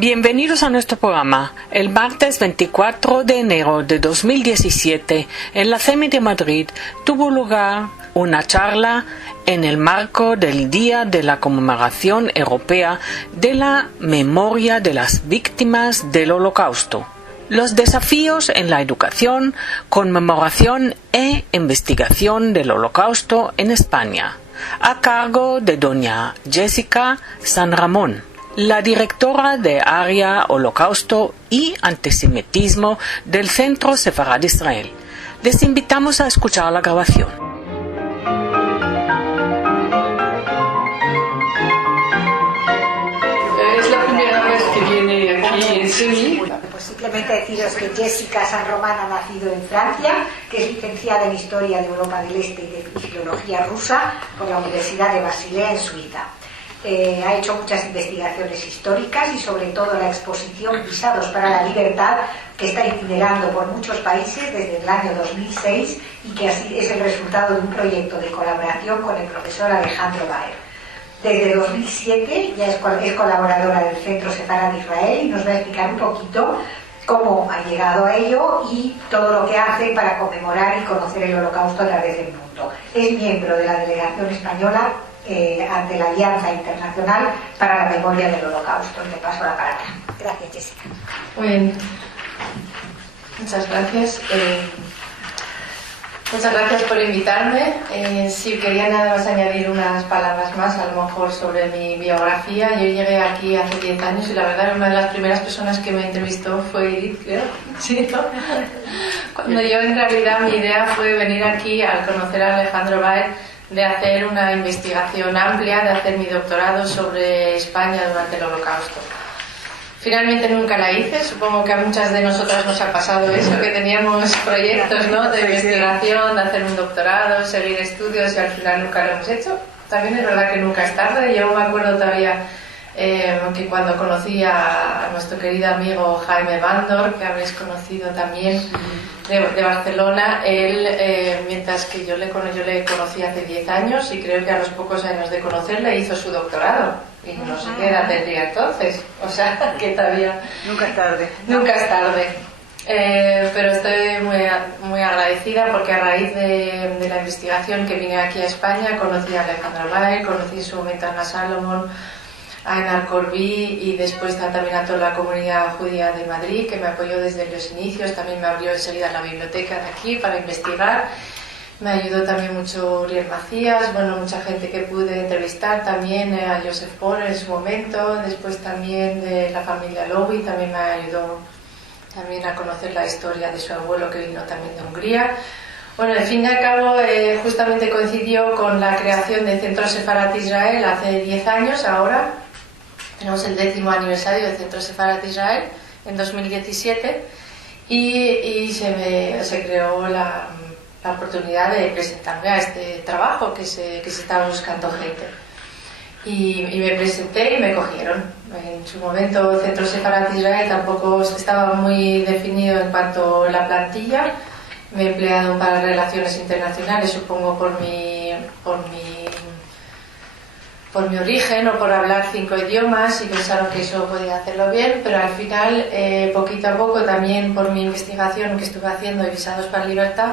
Bienvenidos a nuestro programa. El martes 24 de enero de 2017, en la CEMI de Madrid, tuvo lugar una charla en el marco del Día de la Conmemoración Europea de la Memoria de las Víctimas del Holocausto. Los desafíos en la educación, conmemoración e investigación del Holocausto en España, a cargo de doña Jessica San Ramón, la directora de Área Holocausto y Antisemitismo del Centro Sefarad Israel. Les invitamos a escuchar la grabación. Es la primera vez que viene aquí en CEMI. Pues simplemente deciros que Jessica San Román ha nacido en Francia, que es licenciada en Historia de Europa del Este y de Filología Rusa por la Universidad de Basilea en Suiza. Ha hecho muchas investigaciones históricas y sobre todo la exposición Visados para la Libertad, que está itinerando por muchos países desde el año 2006 y que así es el resultado de un proyecto de colaboración con el profesor Alejandro Baer. Desde 2007 ya es colaboradora del Centro Sefarad Israel y nos va a explicar un poquito cómo ha llegado a ello y todo lo que hace para conmemorar y conocer el Holocausto a través del mundo. Es miembro de la delegación española ante la Alianza Internacional para la Memoria del Holocausto. Le paso la palabra. Gracias, Jessica. Muy bien. Muchas gracias. Muchas gracias por invitarme. Si quería nada más añadir unas palabras más, a lo mejor sobre mi biografía. Yo llegué aquí hace 10 años y la verdad una de las primeras personas que me entrevistó fue Edith, creo. Sí, ¿no? Cuando yo en realidad mi idea fue venir aquí al conocer a Alejandro Baer, de hacer una investigación amplia, de hacer mi doctorado sobre España durante el Holocausto. Finalmente nunca la hice, supongo que a muchas de nosotras nos ha pasado eso, que teníamos proyectos, ¿no?, de investigación, de hacer un doctorado, seguir estudios y al final nunca lo hemos hecho. También es verdad que nunca es tarde. Yo me acuerdo todavía que cuando conocí a nuestro querido amigo Jaime Bandor, que habréis conocido también, de Barcelona, él, mientras que yo le conocí hace 10 años y creo que a los pocos años de conocerle hizo su doctorado y no sé qué edad tendría entonces, o sea que todavía Nunca es tarde. Nunca es tarde. Pero estoy muy agradecida porque a raíz de la investigación que vine aquí a España conocí a Alejandro Baer, conocí en su momento a Ana Salomón, a Enar Corby y después también a toda la comunidad judía de Madrid que me apoyó desde los inicios. También me abrió enseguida la biblioteca de aquí para investigar. Me ayudó también mucho Uriel Macías, mucha gente que pude entrevistar también, a Joseph Paul en su momento, después también de la familia Lowy, también me ayudó también a conocer la historia de su abuelo que vino también de Hungría. Al fin y al cabo, justamente coincidió con la creación del Centro Sefarad Israel hace 10 años ahora. Tenemos el 10º aniversario del Centro Sefarad Israel en 2017 y se creó la oportunidad de presentarme a este trabajo que se estaba buscando gente. Y me presenté y me cogieron. En su momento el Centro Sefarad Israel tampoco estaba muy definido en cuanto a la plantilla. Me he empleado para relaciones internacionales, supongo por mi origen o por hablar 5 idiomas y pensaron que eso podía hacerlo bien, pero al final, poquito a poco, también por mi investigación que estuve haciendo de Visados para la Libertad,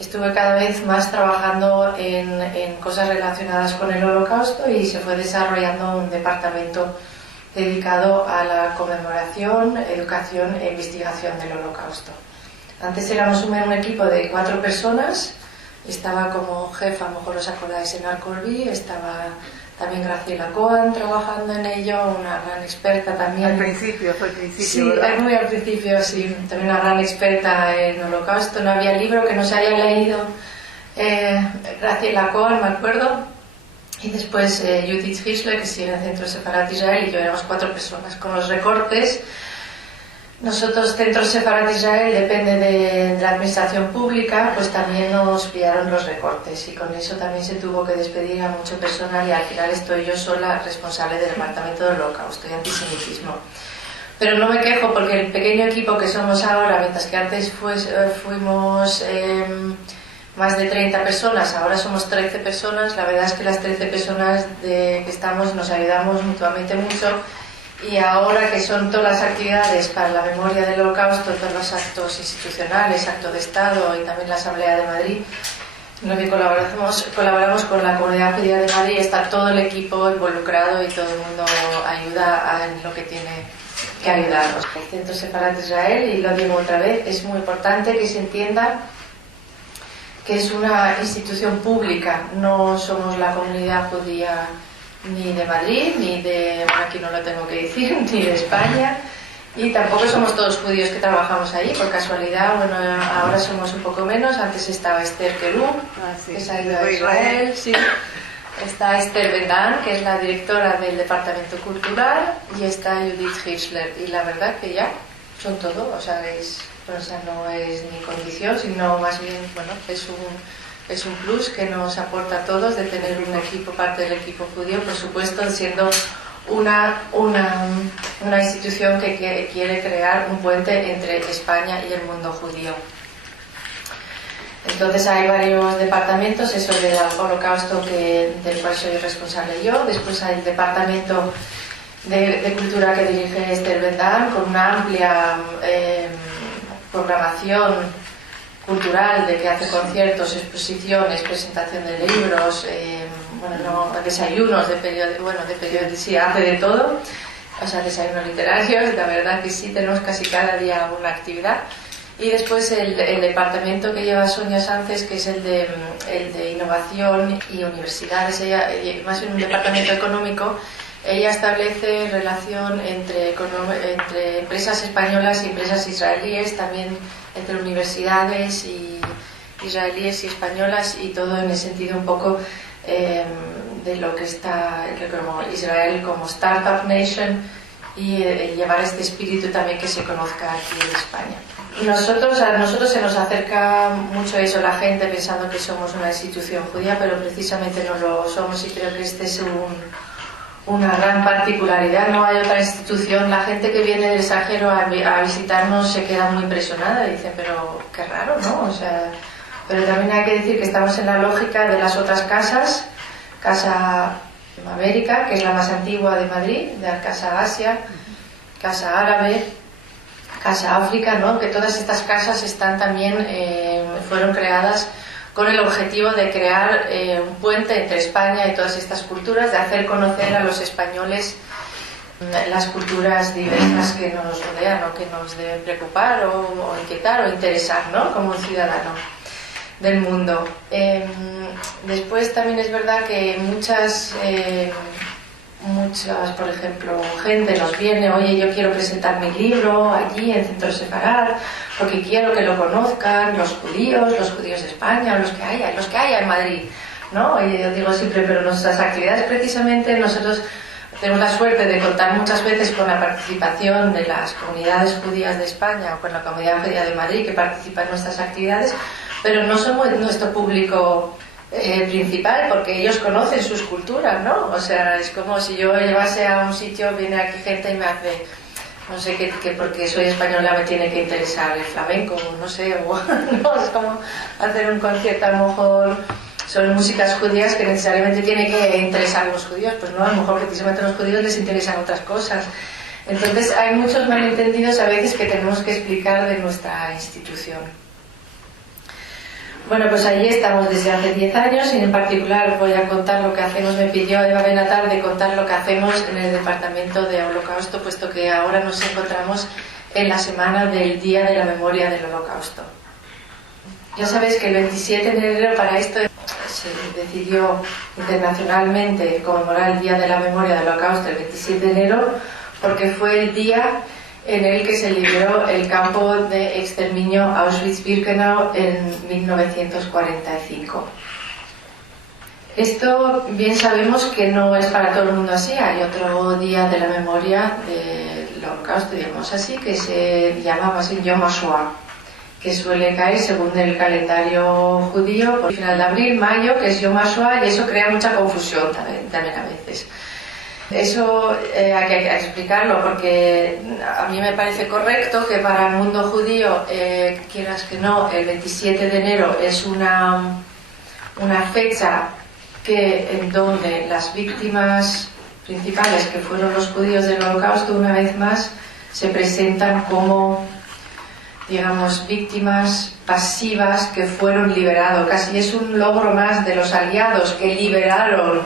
estuve cada vez más trabajando en cosas relacionadas con el Holocausto y se fue desarrollando un departamento dedicado a la conmemoración, educación e investigación del Holocausto. Antes éramos un equipo de 4 personas, estaba como jefa, a lo mejor os acordáis, Enar Corby, estaba también Graciela Cohen trabajando en ello, una gran experta también. Fue al principio, sí, ¿verdad? Muy al principio, sí, también una gran experta en Holocausto. No había libro que no se haya leído Graciela Cohen, me acuerdo, y después Judith Hislop, que sigue en el Centro Sefarad Israel, y yo éramos 4 personas con los recortes. Nosotros, Centro Sefarad Israel, depende de la administración pública, pues también nos pillaron los recortes y con eso también se tuvo que despedir a mucho personal y al final estoy yo sola responsable del departamento del Holocausto y antisemitismo. Pero no me quejo porque el pequeño equipo que somos ahora, mientras que antes fuimos más de 30 personas, ahora somos 13 personas, la verdad es que las 13 personas que estamos nos ayudamos mutuamente mucho y ahora que son todas las actividades para la memoria del Holocausto, todos los actos institucionales, acto de Estado y también la Asamblea de Madrid, en lo que colaboramos con la Comunidad Judía de Madrid, está todo el equipo involucrado y todo el mundo ayuda en lo que tiene que ayudarnos. El Centro Sefarat de Israel, y lo digo otra vez, es muy importante que se entienda que es una institución pública, no somos la comunidad judía ni de Madrid, ni de, bueno, aquí no lo tengo que decir, ni de España, y tampoco somos todos judíos que trabajamos ahí, por casualidad. Bueno, ahora somos un poco menos. Antes estaba Esther Kerú, que se ha ido a Israel, sí. Está Esther Bendan, que es la directora del Departamento Cultural, y está Judith Hirschler, y la verdad que ya son todo, o sea, no es ni condición, sino más bien, bueno, es un plus que nos aporta a todos de tener un equipo, parte del equipo judío, por supuesto, siendo una institución que quiere crear un puente entre España y el mundo judío. Entonces hay varios departamentos, eso del Holocausto del cual soy responsable yo. Después hay el departamento de cultura que dirige Esther Bendan, con una amplia programación cultural, de que hace conciertos, exposiciones, presentación de libros, desayunos de periódicos, sí, hace de todo, o sea, desayunos literarios. La verdad que sí, tenemos casi cada día una actividad. Y después el departamento que lleva Sonia Sánchez, que es el de innovación y universidades, ella, más bien un departamento económico. Ella establece relación entre empresas españolas y empresas israelíes, también entre universidades israelíes y españolas, y todo en el sentido un poco de lo que está como Israel como Startup Nation, y llevar este espíritu también que se conozca aquí en España. A nosotros se nos acerca mucho eso, la gente pensando que somos una institución judía, pero precisamente no lo somos, y creo que este es una gran particularidad. No hay otra institución. La gente que viene del extranjero a visitarnos se queda muy impresionada y dicen, pero qué raro, ¿no? O sea, pero también hay que decir que estamos en la lógica de las otras casas, Casa América, que es la más antigua de Madrid, de Casa Asia, Casa Árabe, Casa África, ¿no? Que todas estas casas están también fueron creadas con el objetivo de crear un puente entre España y todas estas culturas, de hacer conocer a los españoles las culturas diversas que nos rodean, o que nos deben preocupar o inquietar o interesar, ¿no? Como un ciudadano del mundo. Después también es verdad que muchas, por ejemplo, gente nos viene, oye, yo quiero presentar mi libro allí en Centro Sefarat, porque quiero que lo conozcan los judíos de España, los que haya en Madrid, ¿no? Y yo digo siempre, pero nuestras actividades, precisamente, nosotros tenemos la suerte de contar muchas veces con la participación de las comunidades judías de España o con la comunidad judía de Madrid, que participa en nuestras actividades, pero no somos nuestro público principal, porque ellos conocen sus culturas, ¿no? O sea, es como si yo llevase a un sitio, viene aquí gente y me hace, no sé qué, porque soy española me tiene que interesar el flamenco, no sé, o, no, es como hacer un concierto a lo mejor sobre músicas judías que necesariamente tiene que interesar a los judíos. Pues no, a lo mejor precisamente a los judíos les interesan otras cosas. Entonces hay muchos malentendidos a veces que tenemos que explicar de nuestra institución. Bueno, pues allí estamos desde hace 10 años, y en particular voy a contar lo que hacemos. Me pidió Eva Benatar de contar lo que hacemos en el departamento de Holocausto, puesto que ahora nos encontramos en la semana del Día de la Memoria del Holocausto. Ya sabéis que el 27 de enero para esto se decidió internacionalmente conmemorar el Día de la Memoria del Holocausto el 27 de enero, porque fue el día en el que se liberó el campo de exterminio Auschwitz-Birkenau en 1945. Esto bien sabemos que no es para todo el mundo así. Hay otro día de la memoria del Holocausto, digamos así, que se llama más bien Yom HaShoah, que suele caer según el calendario judío por final de abril, mayo, que es Yom HaShoah, y eso crea mucha confusión también a veces. Eso hay que explicarlo, porque a mí me parece correcto que para el mundo judío, quieras que no, el 27 de enero es una fecha en donde las víctimas principales, que fueron los judíos del Holocausto, una vez más se presentan como, digamos, víctimas pasivas que fueron liberados. Casi es un logro más de los aliados que liberaron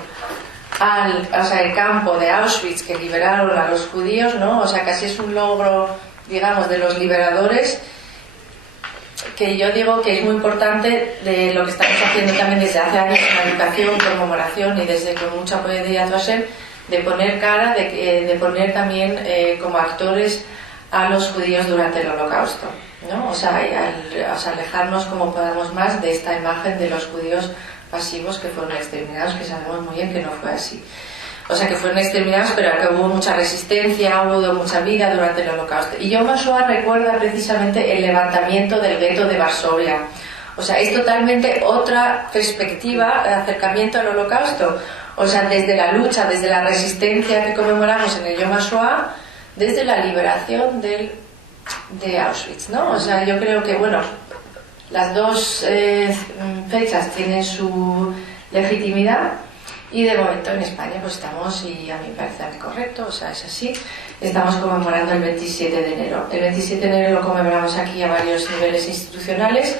el campo de Auschwitz, que liberaron a los judíos, ¿no? O sea, casi es un logro, digamos, de los liberadores, que yo digo que es muy importante de lo que estamos haciendo también desde hace años en la educación, conmemoración y desde con mucho apoyo de Yad Vashem, de poner cara, de poner también como actores a los judíos durante el Holocausto, ¿no? O sea, alejarnos como podamos más de esta imagen de los judíos pasivos que fueron exterminados, que sabemos muy bien que no fue así. O sea, que fueron exterminados, pero que hubo mucha resistencia, hubo mucha vida durante el Holocausto. Y Yom HaShoah recuerda precisamente el levantamiento del gueto de Varsovia. O sea, es totalmente otra perspectiva de acercamiento al Holocausto. O sea, desde la lucha, desde la resistencia que conmemoramos en el Yom HaShoah, desde la liberación de Auschwitz, ¿no? O sea, yo creo que, bueno, las dos fechas tienen su legitimidad. Y de momento en España pues estamos, y a mí me parece correcto, o sea, es así, estamos conmemorando el 27 de enero. El 27 de enero lo conmemoramos aquí a varios niveles institucionales.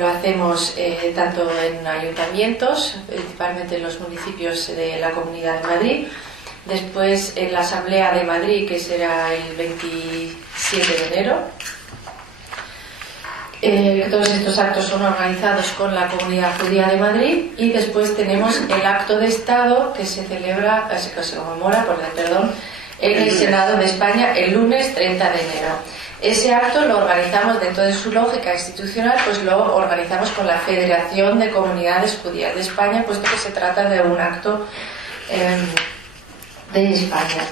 Lo hacemos tanto en ayuntamientos, principalmente en los municipios de la Comunidad de Madrid, después en la Asamblea de Madrid, que será el 27 de enero. Todos estos actos son organizados con la Comunidad Judía de Madrid, y después tenemos el acto de Estado que se celebra, que se conmemora, en el Senado de España el lunes 30 de enero. Ese acto lo organizamos dentro de su lógica institucional, pues lo organizamos con la Federación de Comunidades Judías de España, puesto que se trata de un acto de España.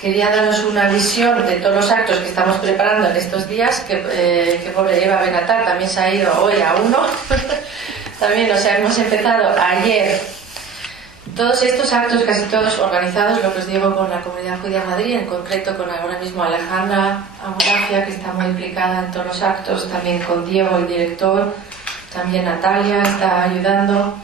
Quería daros una visión de todos los actos que estamos preparando en estos días, que pobre Eva Benatar también se ha ido hoy a uno. También, o sea, hemos empezado ayer todos estos actos, casi todos organizados, lo que os digo, con la Comunidad Judía de Madrid, en concreto con ahora mismo Alejandra Amuracia, que está muy implicada en todos los actos, también con Diego, el director, también Natalia está ayudando.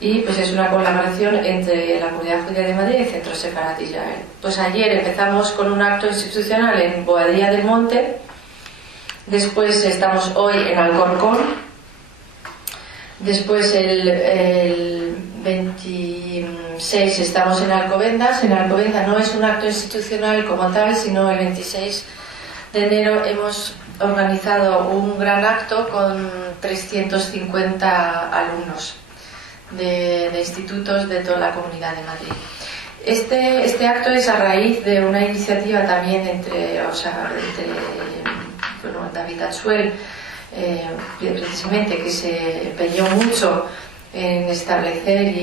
Y pues es una colaboración entre la Comunidad Judía de Madrid y el Centro Sefarat Israel. Pues ayer empezamos con un acto institucional en Boadilla del Monte, después estamos hoy en Alcorcón, después el 26 estamos en Alcobendas. En Alcobendas no es un acto institucional como tal, sino el 26 de enero hemos organizado un gran acto con 350 alumnos de institutos de toda la Comunidad de Madrid. Este acto es a raíz de una iniciativa también entre David Atsuel, precisamente, que se empeñó mucho en establecer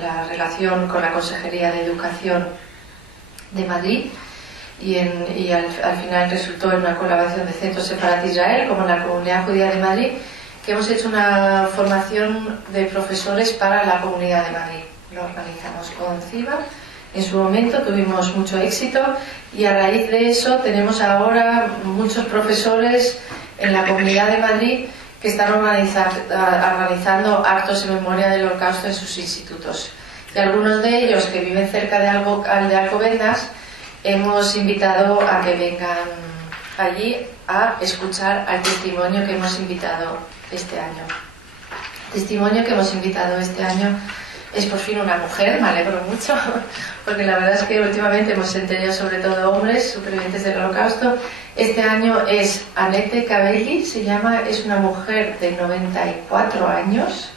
la relación con la Consejería de Educación de Madrid, y al final resultó en una colaboración de Centro Sefarat Israel como la Comunidad Judía de Madrid, que hemos hecho una formación de profesores para la Comunidad de Madrid. Lo organizamos con CIBA. En su momento tuvimos mucho éxito, y a raíz de eso tenemos ahora muchos profesores en la Comunidad de Madrid que están organizando actos en memoria del Holocausto en sus institutos. Y algunos de ellos, que viven cerca de Alcobendas, hemos invitado a que vengan allí a escuchar al testimonio que hemos invitado este año. El testimonio que hemos invitado este año es por fin una mujer. Me alegro mucho, porque la verdad es que últimamente hemos tenido sobre todo hombres supervivientes del Holocausto. Este año es Annette Cabelli, se llama, es una mujer de 94 años,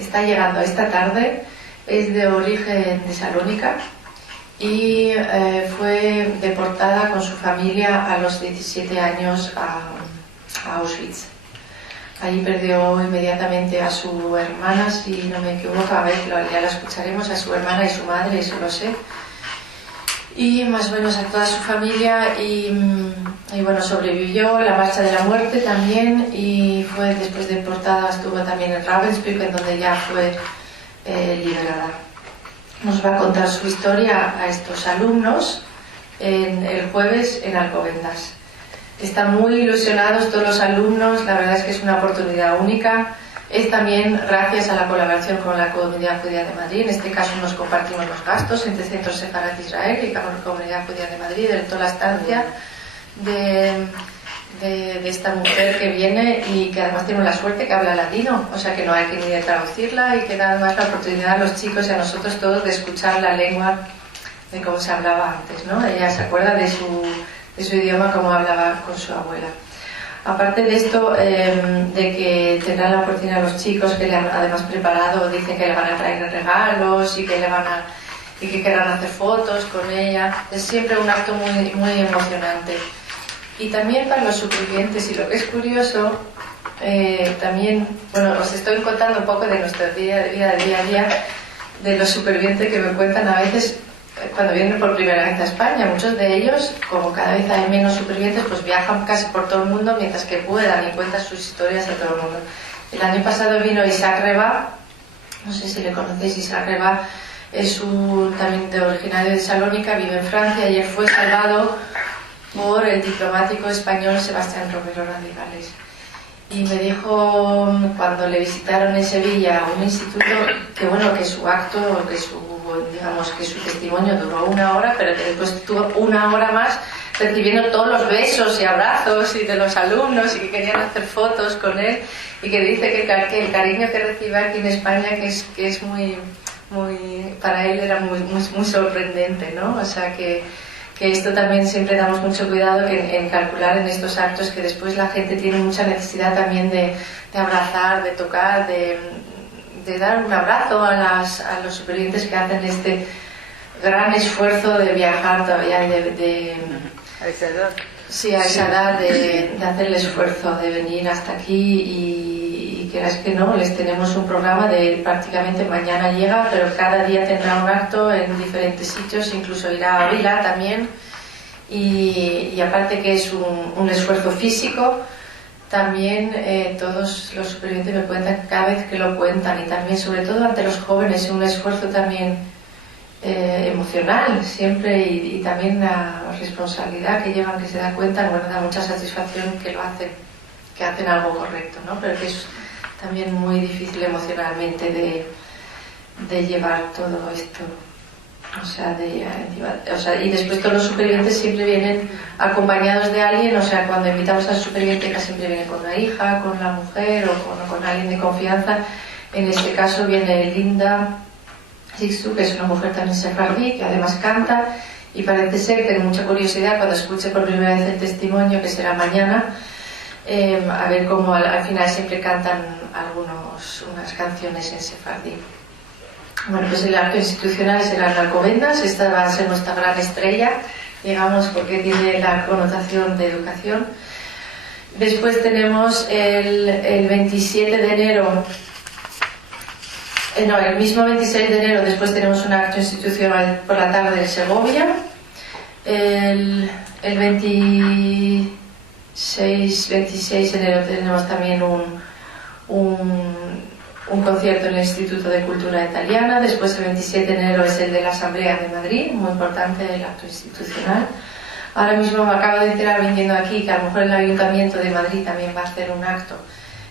está llegando esta tarde, es de origen de Salónica, y fue deportada con su familia a los 17 años a Auschwitz. Allí perdió inmediatamente a su hermana, si no me equivoco, a ver, ya la escucharemos, a su hermana y su madre, eso lo sé, y más o menos a toda su familia, y bueno, sobrevivió la marcha de la muerte también, y fue después deportada, estuvo también en Ravensbrück, en donde ya fue liberada. Nos va a contar su historia a estos alumnos el jueves en Alcobendas. Están muy ilusionados todos los alumnos, la verdad es que es una oportunidad única. es también gracias a la colaboración con la Comunidad Judía de Madrid. En este caso nos compartimos los gastos entre Centro Sefarad de Israel y la Comunidad Judía de Madrid, de toda la estancia de esta mujer que viene y que además tiene la suerte que habla latino, o sea que no hay que ni de traducirla y que da además la oportunidad a los chicos y a nosotros todos de escuchar la lengua de cómo se hablaba antes, ¿no? Ella se acuerda de su idioma como hablaba con su abuela. Aparte de esto, de que tendrán la oportunidad los chicos que le han además preparado, dicen que le van a traer regalos y que querrán hacer fotos con ella. Es siempre un acto muy, muy emocionante. Y también para los supervivientes, y lo que es curioso, también, bueno, os estoy contando un poco de nuestra vida día a día, de los supervivientes que me cuentan a veces cuando vienen por primera vez a España. Muchos de ellos, como cada vez hay menos supervivientes, pues viajan casi por todo el mundo mientras que puedan y cuentan sus historias a todo el mundo. El año pasado vino Isaac Reba, no sé si le conocéis. Isaac Reba es también originario de Salónica, vive en Francia y él fue salvado por el diplomático español Sebastián Romero Radicales. Y me dijo cuando le visitaron en Sevilla un instituto que bueno, que su acto, que su testimonio duró 1 hora, pero que después estuvo 1 hora más recibiendo todos los besos y abrazos y de los alumnos y que querían hacer fotos con él, y que dice que el cariño que recibe aquí en España que es muy, muy, para él era muy, muy, muy sorprendente, ¿no? O sea que esto también siempre damos mucho cuidado en calcular en estos actos que después la gente tiene mucha necesidad también de abrazar, de tocar, de dar un abrazo a los supervivientes que hacen este gran esfuerzo de viajar todavía, a esa edad. Sí, a esa edad de hacer el esfuerzo de venir hasta aquí y quieras que no, les tenemos un programa de prácticamente mañana llega, pero cada día tendrá un acto en diferentes sitios, incluso irá a Ávila también, y aparte que es un esfuerzo físico, también todos los supervivientes me cuentan cada vez que lo cuentan, y también sobre todo ante los jóvenes un esfuerzo también emocional siempre, y también la responsabilidad que llevan, que se da cuenta, bueno, da mucha satisfacción que lo hacen, que hacen algo correcto, ¿no? Pero que es también muy difícil emocionalmente de llevar todo esto, y después todos los supervivientes siempre vienen acompañados de alguien, o sea, cuando invitamos al superviviente que siempre viene con la hija, con la mujer o con alguien de confianza. En este caso viene Linda Sixu, que es una mujer también sefardí, que además canta, y parece ser, tengo mucha curiosidad cuando escuche por primera vez el testimonio, que será mañana, a ver cómo al final siempre cantan unas canciones en sefardí. Bueno, pues el acto institucional será en Alcobendas. Esta va a ser nuestra gran estrella, digamos, porque tiene la connotación de educación. Después tenemos el 27 de enero, el mismo 26 de enero, después tenemos un acto institucional por la tarde en Segovia. El 26 de enero tenemos también un concierto en el Instituto de Cultura Italiana. Después el 27 de enero es el de la Asamblea de Madrid, muy importante el acto institucional. Ahora mismo me acabo de enterar viniendo aquí que a lo mejor el Ayuntamiento de Madrid también va a hacer un acto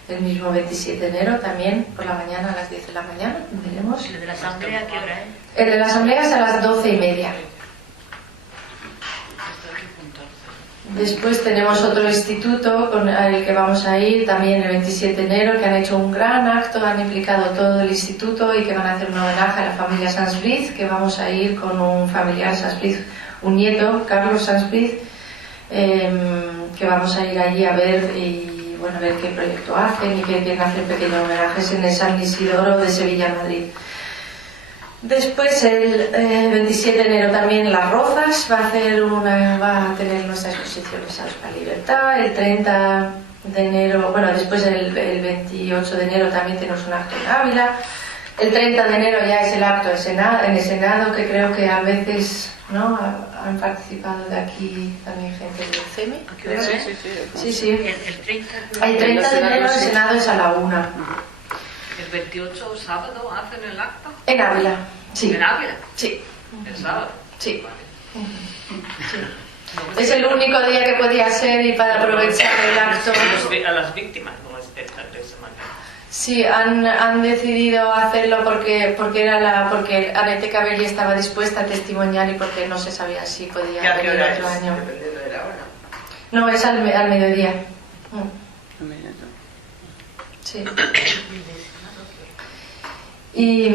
el mismo 27 de enero, también por la mañana, a las 10 de la mañana. Veremos. ¿El de la Asamblea a qué hora es? El de la Asamblea es a las 12:30. Después tenemos otro instituto con el que vamos a ir también el 27 de enero, que han hecho un gran acto, han implicado todo el instituto y que van a hacer un homenaje a la familia Sansbriz, que vamos a ir con un familiar Sansbriz, un nieto, Carlos Sansbriz, que vamos a ir allí a ver y bueno, a ver qué proyecto hacen y que quieren hacer pequeños homenajes en el San Isidoro de Sevilla, Madrid. Después el 27 de enero también Las Rozas va a tener nuestra exposición Esa Libertad. El 30 de enero, bueno, después el 28 de enero también tenemos un acto en Ávila. El 30 de enero ya es el acto en el Senado, que creo que a veces, ¿no?, han participado de aquí también gente del CEMI. Creo, sí. El 30 de enero el Senado es a la 1. ¿El 28 sábado hacen el acto? En Ávila, sí. ¿En Ávila? Sí. ¿El sábado? Sí. Es el único día que podía ser y para aprovechar el acto. A las víctimas no les dejan de esa manera. Sí, han decidido hacerlo porque Annette Cabelli estaba dispuesta a testimoniar y porque no se sabía si podía ¿Y a qué venir hora otro es? año. Dependiendo de la hora. No, es al mediodía. Sí. Y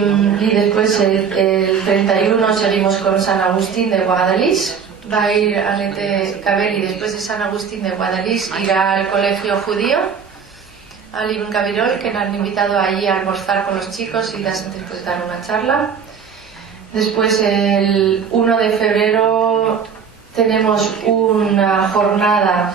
después el 31 seguimos con San Agustín de Guadalís. Va a ir Annette Cabelli después de San Agustín de Guadalís, irá al colegio judío, al Ibn Gabirol, que nos han invitado allí a almorzar con los chicos y después dar una charla. Después el 1 de febrero tenemos una jornada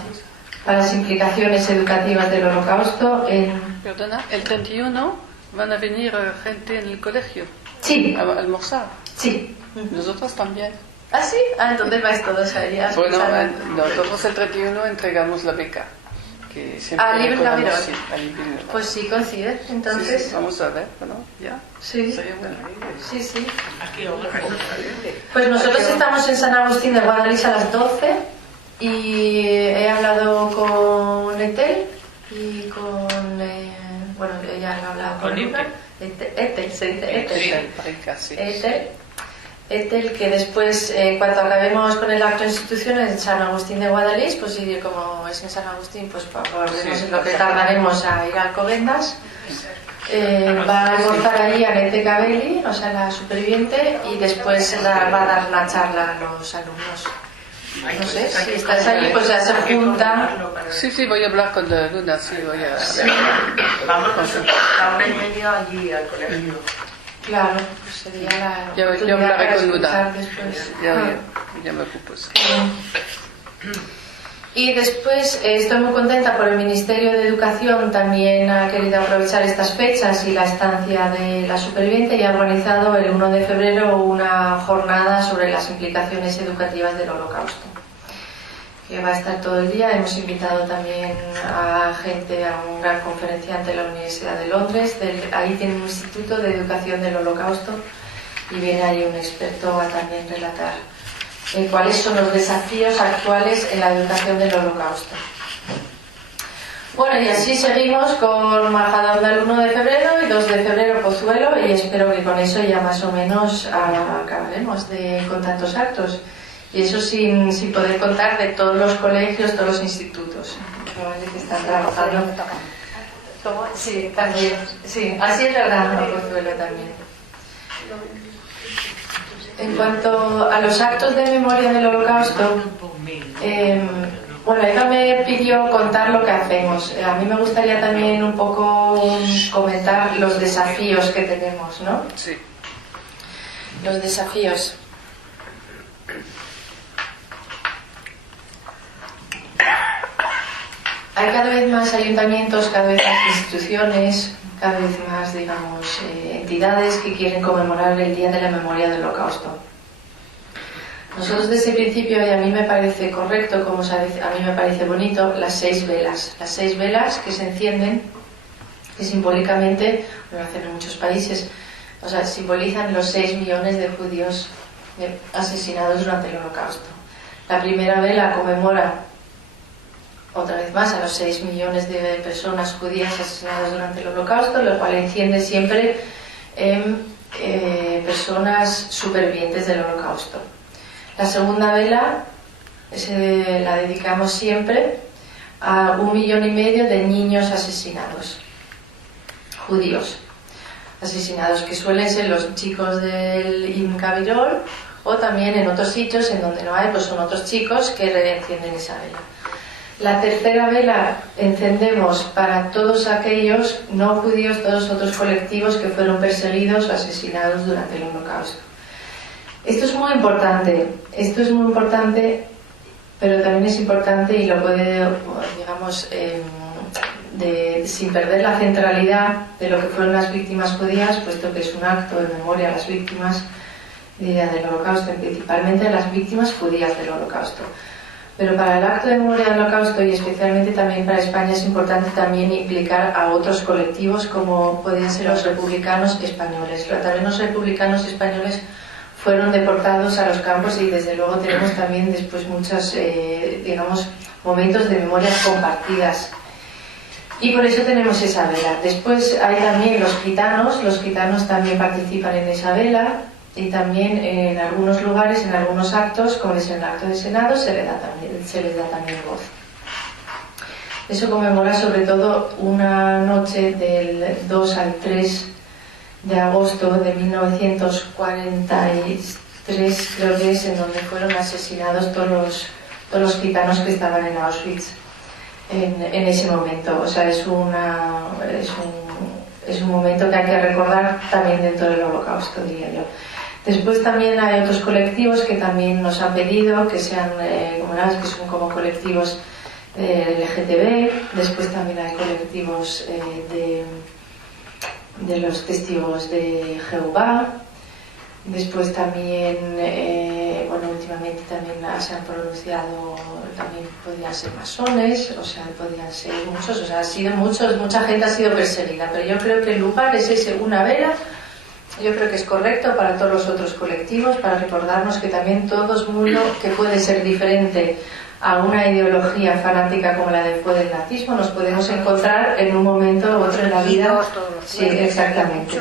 para las implicaciones educativas del Holocausto en... Perdona, el 31 van a venir gente en el colegio Sí, a almorzar. sí. Nosotros también. ¿Ah, sí? Ah, entonces vais todos allí a Bueno, escuchar. nosotros el 31 entregamos la beca. Que siempre ¿A Ibn Gabirol? recordamos, sí, a Ibn Gabirol. Pues sí, coincide, entonces. Sí, sí, vamos a ver, bueno, ya. Sí, Sería bueno. sí, sí. Pues nosotros estamos en San Agustín de Guadalís a las 12 y he hablado con Etel y con... bueno, ella ha hablado con Luna. Etel, se dice Etel. Etel, que después, cuando acabemos con el acto de institución en San Agustín de Guadalís, pues sí, como es en San Agustín, pues volveremos en lo que tardaremos a ir a Alcobendas. Va a almorzar allí Annette Cabelli, o sea, la superviviente, y después va a dar una charla a los alumnos. No sé, si estáis allí, pues ya se juntan. Sí, sí, voy a hablar con Luna, sí, voy a... Vamos a 1:30 allí al colegio. Claro, pues sería la Yo oportunidad hablaré para con Luna. escuchar después. Ya me ocupo. Sí. Y después estoy muy contenta por el Ministerio de Educación, también ha querido aprovechar estas fechas y la estancia de la superviviente y ha organizado el 1 de febrero una jornada sobre las implicaciones educativas del Holocausto, que va a estar todo el día. Hemos invitado también a gente, a un gran conferenciante de la Universidad de Londres, ahí tiene un instituto de educación del Holocausto y viene ahí un experto a también relatar cuáles son los desafíos actuales en la educación del Holocausto. Bueno, y así seguimos con Majadahonda el 1 de febrero y 2 de febrero Pozuelo, y espero que con eso ya más o menos acabaremos con tantos actos. Y eso sin poder contar de todos los colegios, todos los institutos que están trabajando. Sí, también. Sí, así es verdad, Pozuelo también. En cuanto a los actos de memoria del Holocausto, bueno, ella me pidió contar lo que hacemos. A mí me gustaría también un poco comentar los desafíos que tenemos, ¿no? Sí. Los desafíos. Hay cada vez más ayuntamientos, cada vez más instituciones, cada vez más, digamos, entidades que quieren conmemorar el Día de la Memoria del Holocausto. Nosotros desde el principio, y a mí me parece correcto, como a mí me parece bonito, las 6 velas. Las 6 velas que se encienden, que simbólicamente, lo hacen en muchos países, o sea, simbolizan los 6 millones de judíos asesinados durante el Holocausto. La primera vela conmemora otra vez más a los 6 millones de personas judías asesinadas durante el Holocausto, lo cual enciende siempre en personas supervivientes del Holocausto. La segunda vela la dedicamos siempre a 1,5 millones de niños asesinados, judíos asesinados, que suelen ser los chicos del Ibn Gabirol, o también en otros sitios en donde no hay, pues son otros chicos que encienden esa vela. La tercera vela encendemos para todos aquellos no judíos, todos otros colectivos que fueron perseguidos o asesinados durante el Holocausto. Esto es muy importante, pero también es importante, y lo puede, digamos, sin perder la centralidad de lo que fueron las víctimas judías, puesto que es un acto de memoria a las víctimas del Holocausto, principalmente a las víctimas judías del Holocausto. Pero para el acto de memoria del Holocausto, y especialmente también para España, es importante también implicar a otros colectivos como podían ser los republicanos españoles. También los republicanos españoles fueron deportados a los campos, y desde luego tenemos también después muchos, digamos, momentos de memorias compartidas. Y por eso tenemos esa vela. Después hay también los gitanos también participan en esa vela, y también en algunos lugares, en algunos actos, como es el acto de Senado, se les da también voz. Eso conmemora sobre todo una noche del 2 al 3 de agosto de 1943, creo que es, en donde fueron asesinados todos los gitanos que estaban en Auschwitz en ese momento. O sea, es un momento que hay que recordar también dentro del Holocausto, diría yo. Después también hay otros colectivos que también nos han pedido que sean que son como colectivos LGTB. Después también hay colectivos de los testigos de Jehová. Después también, últimamente también se han pronunciado, también podían ser masones, o sea, podían ser muchos, o sea, ha sido mucha gente ha sido perseguida, pero yo creo que el lugar es ese, una vela. Yo creo que es correcto para todos los otros colectivos, para recordarnos que también todo el mundo que puede ser diferente a una ideología fanática como la fue del nazismo, nos podemos encontrar en un momento u otro en la vida. Sí, exactamente.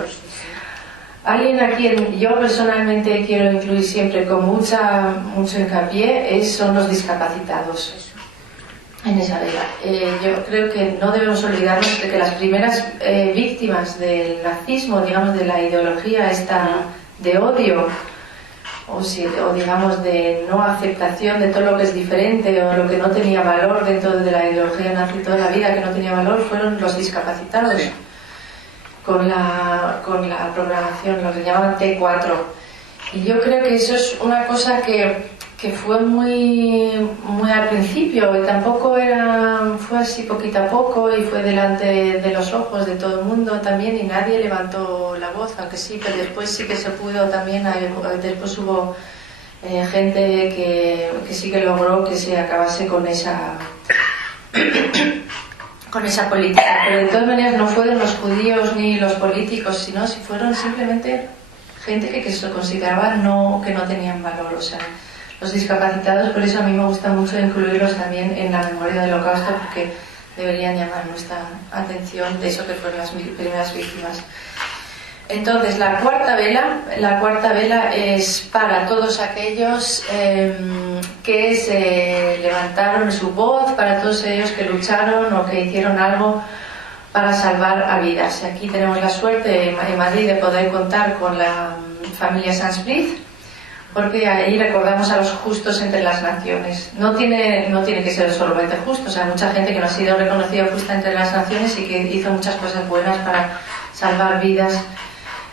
Alguien a quien yo personalmente quiero incluir siempre con mucho hincapié son los discapacitados en esa vela. Yo creo que no debemos olvidarnos de que las primeras víctimas del nazismo, digamos, de la ideología esta de odio, o digamos de no aceptación de todo lo que es diferente o lo que no tenía valor dentro de la ideología nazi toda la vida, que no tenía valor, fueron los discapacitados. Sí. Con la programación, lo que llamaban T4. Y yo creo que eso es una cosa que fue muy al principio, y tampoco fue así poquito a poco, y fue delante de los ojos de todo el mundo también, y nadie levantó la voz, aunque sí, pero después sí que se pudo también, después hubo gente que sí que logró que se acabase con esa política, pero de todas maneras no fueron los judíos ni los políticos, sino si fueron simplemente gente que se consideraba que no tenían valor, o sea, los discapacitados. Por eso a mí me gusta mucho incluirlos también en la memoria del Holocausto, porque deberían llamar nuestra atención de eso que fueron las primeras víctimas. Entonces, la cuarta vela es para todos aquellos que se levantaron su voz, para todos ellos que lucharon o que hicieron algo para salvar a vidas. Aquí tenemos la suerte en Madrid de poder contar con la familia Sanz-Briz, porque ahí recordamos a los justos entre las naciones. No tiene que ser solamente justos, hay mucha gente que no ha sido reconocida justa entre las naciones y que hizo muchas cosas buenas para salvar vidas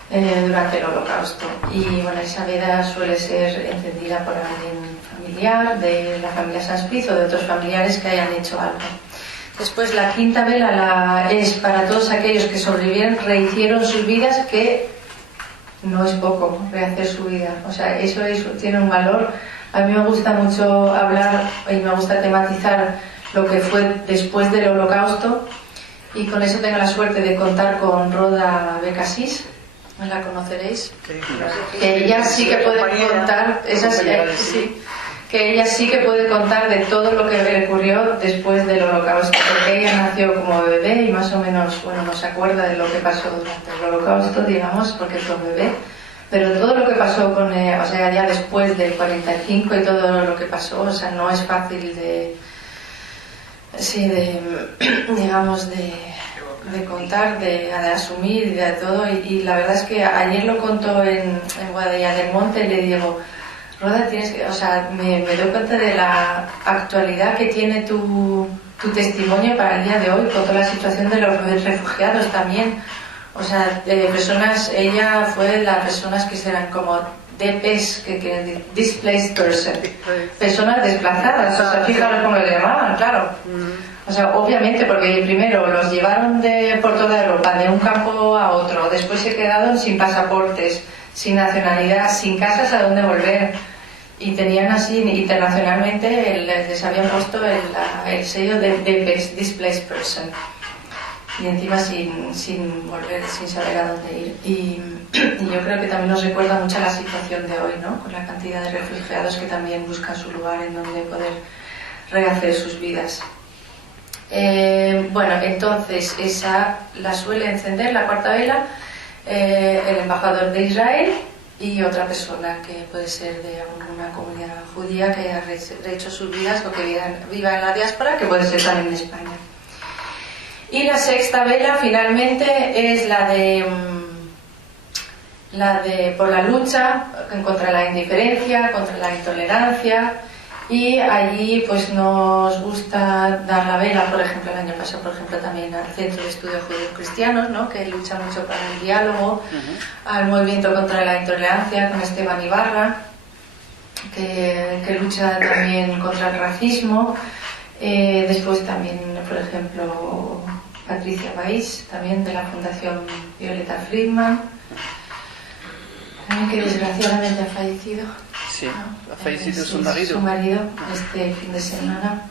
durante el Holocausto. Y bueno, esa vela suele ser encendida por alguien familiar de la familia Sanz-Briz o de otros familiares que hayan hecho algo. Después, la quinta vela es para todos aquellos que sobrevivieron, rehicieron sus vidas, que no es poco, rehacer su vida. O sea, eso tiene un valor. A mí me gusta mucho hablar y me gusta tematizar lo que fue después del Holocausto, y con eso tengo la suerte de contar con Rhoda Bekassis. ¿La conoceréis? Que ella sí que puede contar, que ella sí que puede contar de todo lo que le ocurrió después del Holocausto, porque ella nació como bebé y más o menos, no se acuerda de lo que pasó durante el Holocausto, digamos, porque fue bebé, pero todo lo que pasó ya después del 45 y todo lo que pasó, o sea, no es fácil de contar, de asumir, de todo, y la verdad es que ayer lo contó en Guadalajara del Monte, y le digo, Roda, me doy cuenta de la actualidad que tiene tu testimonio para el día de hoy, con toda la situación de los refugiados también, o sea, de personas, ella fue de las personas que serán como DPs, que displaced person, personas desplazadas, o sea, fíjate cómo le llamaban, claro. O sea, obviamente, porque primero los llevaron por toda Europa, de un campo a otro, después se quedaron sin pasaportes, sin nacionalidad, sin casas a donde volver, y tenían así, internacionalmente, les habían puesto el sello de Displaced Person, y encima sin volver, sin saber a dónde ir. Y yo creo que también nos recuerda mucho a la situación de hoy, ¿no? Con la cantidad de refugiados que también buscan su lugar en donde poder rehacer sus vidas. Bueno, entonces esa la suele encender, la cuarta vela, el embajador de Israel y otra persona que puede ser de alguna comunidad judía que haya rehecho sus vidas o que viva en la diáspora, que puede ser también en España. Y la sexta vela finalmente es la de por la lucha contra la indiferencia, contra la intolerancia, y allí pues nos gusta dar la vela, por ejemplo, el año pasado, por ejemplo, también al Centro de Estudios Judíos Cristianos, ¿no?, que lucha mucho para el diálogo, al Movimiento contra la Intolerancia con Esteban Ibarra, que lucha también contra el racismo. Después también, por ejemplo, Patricia Baix, también de la Fundación Violeta Friedman, también que desgraciadamente ha fallecido. Sí, ha fallecido su marido. Su marido este fin de semana.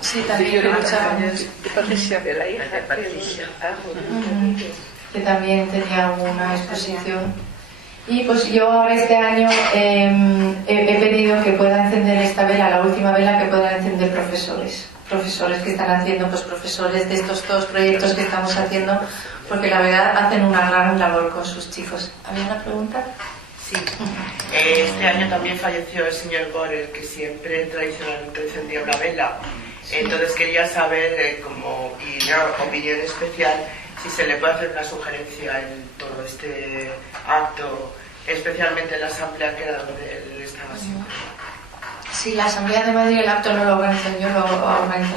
Sí, también luchaba mucho. De Patricia. De la hija de Patricia. Que también tenía una exposición. Y pues yo ahora este año he pedido que pueda encender esta vela, la última vela, que puedan encender profesores que están haciendo, pues profesores de estos dos proyectos que estamos haciendo, porque la verdad hacen una gran labor con sus chicos. ¿Había una pregunta? Sí. Este año también falleció el señor Borel, que siempre tradicionalmente encendía una vela. Entonces quería saber, y una opinión especial, si se le puede hacer una sugerencia en todo este acto, especialmente en la asamblea, que era donde él estaba siempre. Sí, la Asamblea de Madrid, el acto no lo organizo yo, lo organiza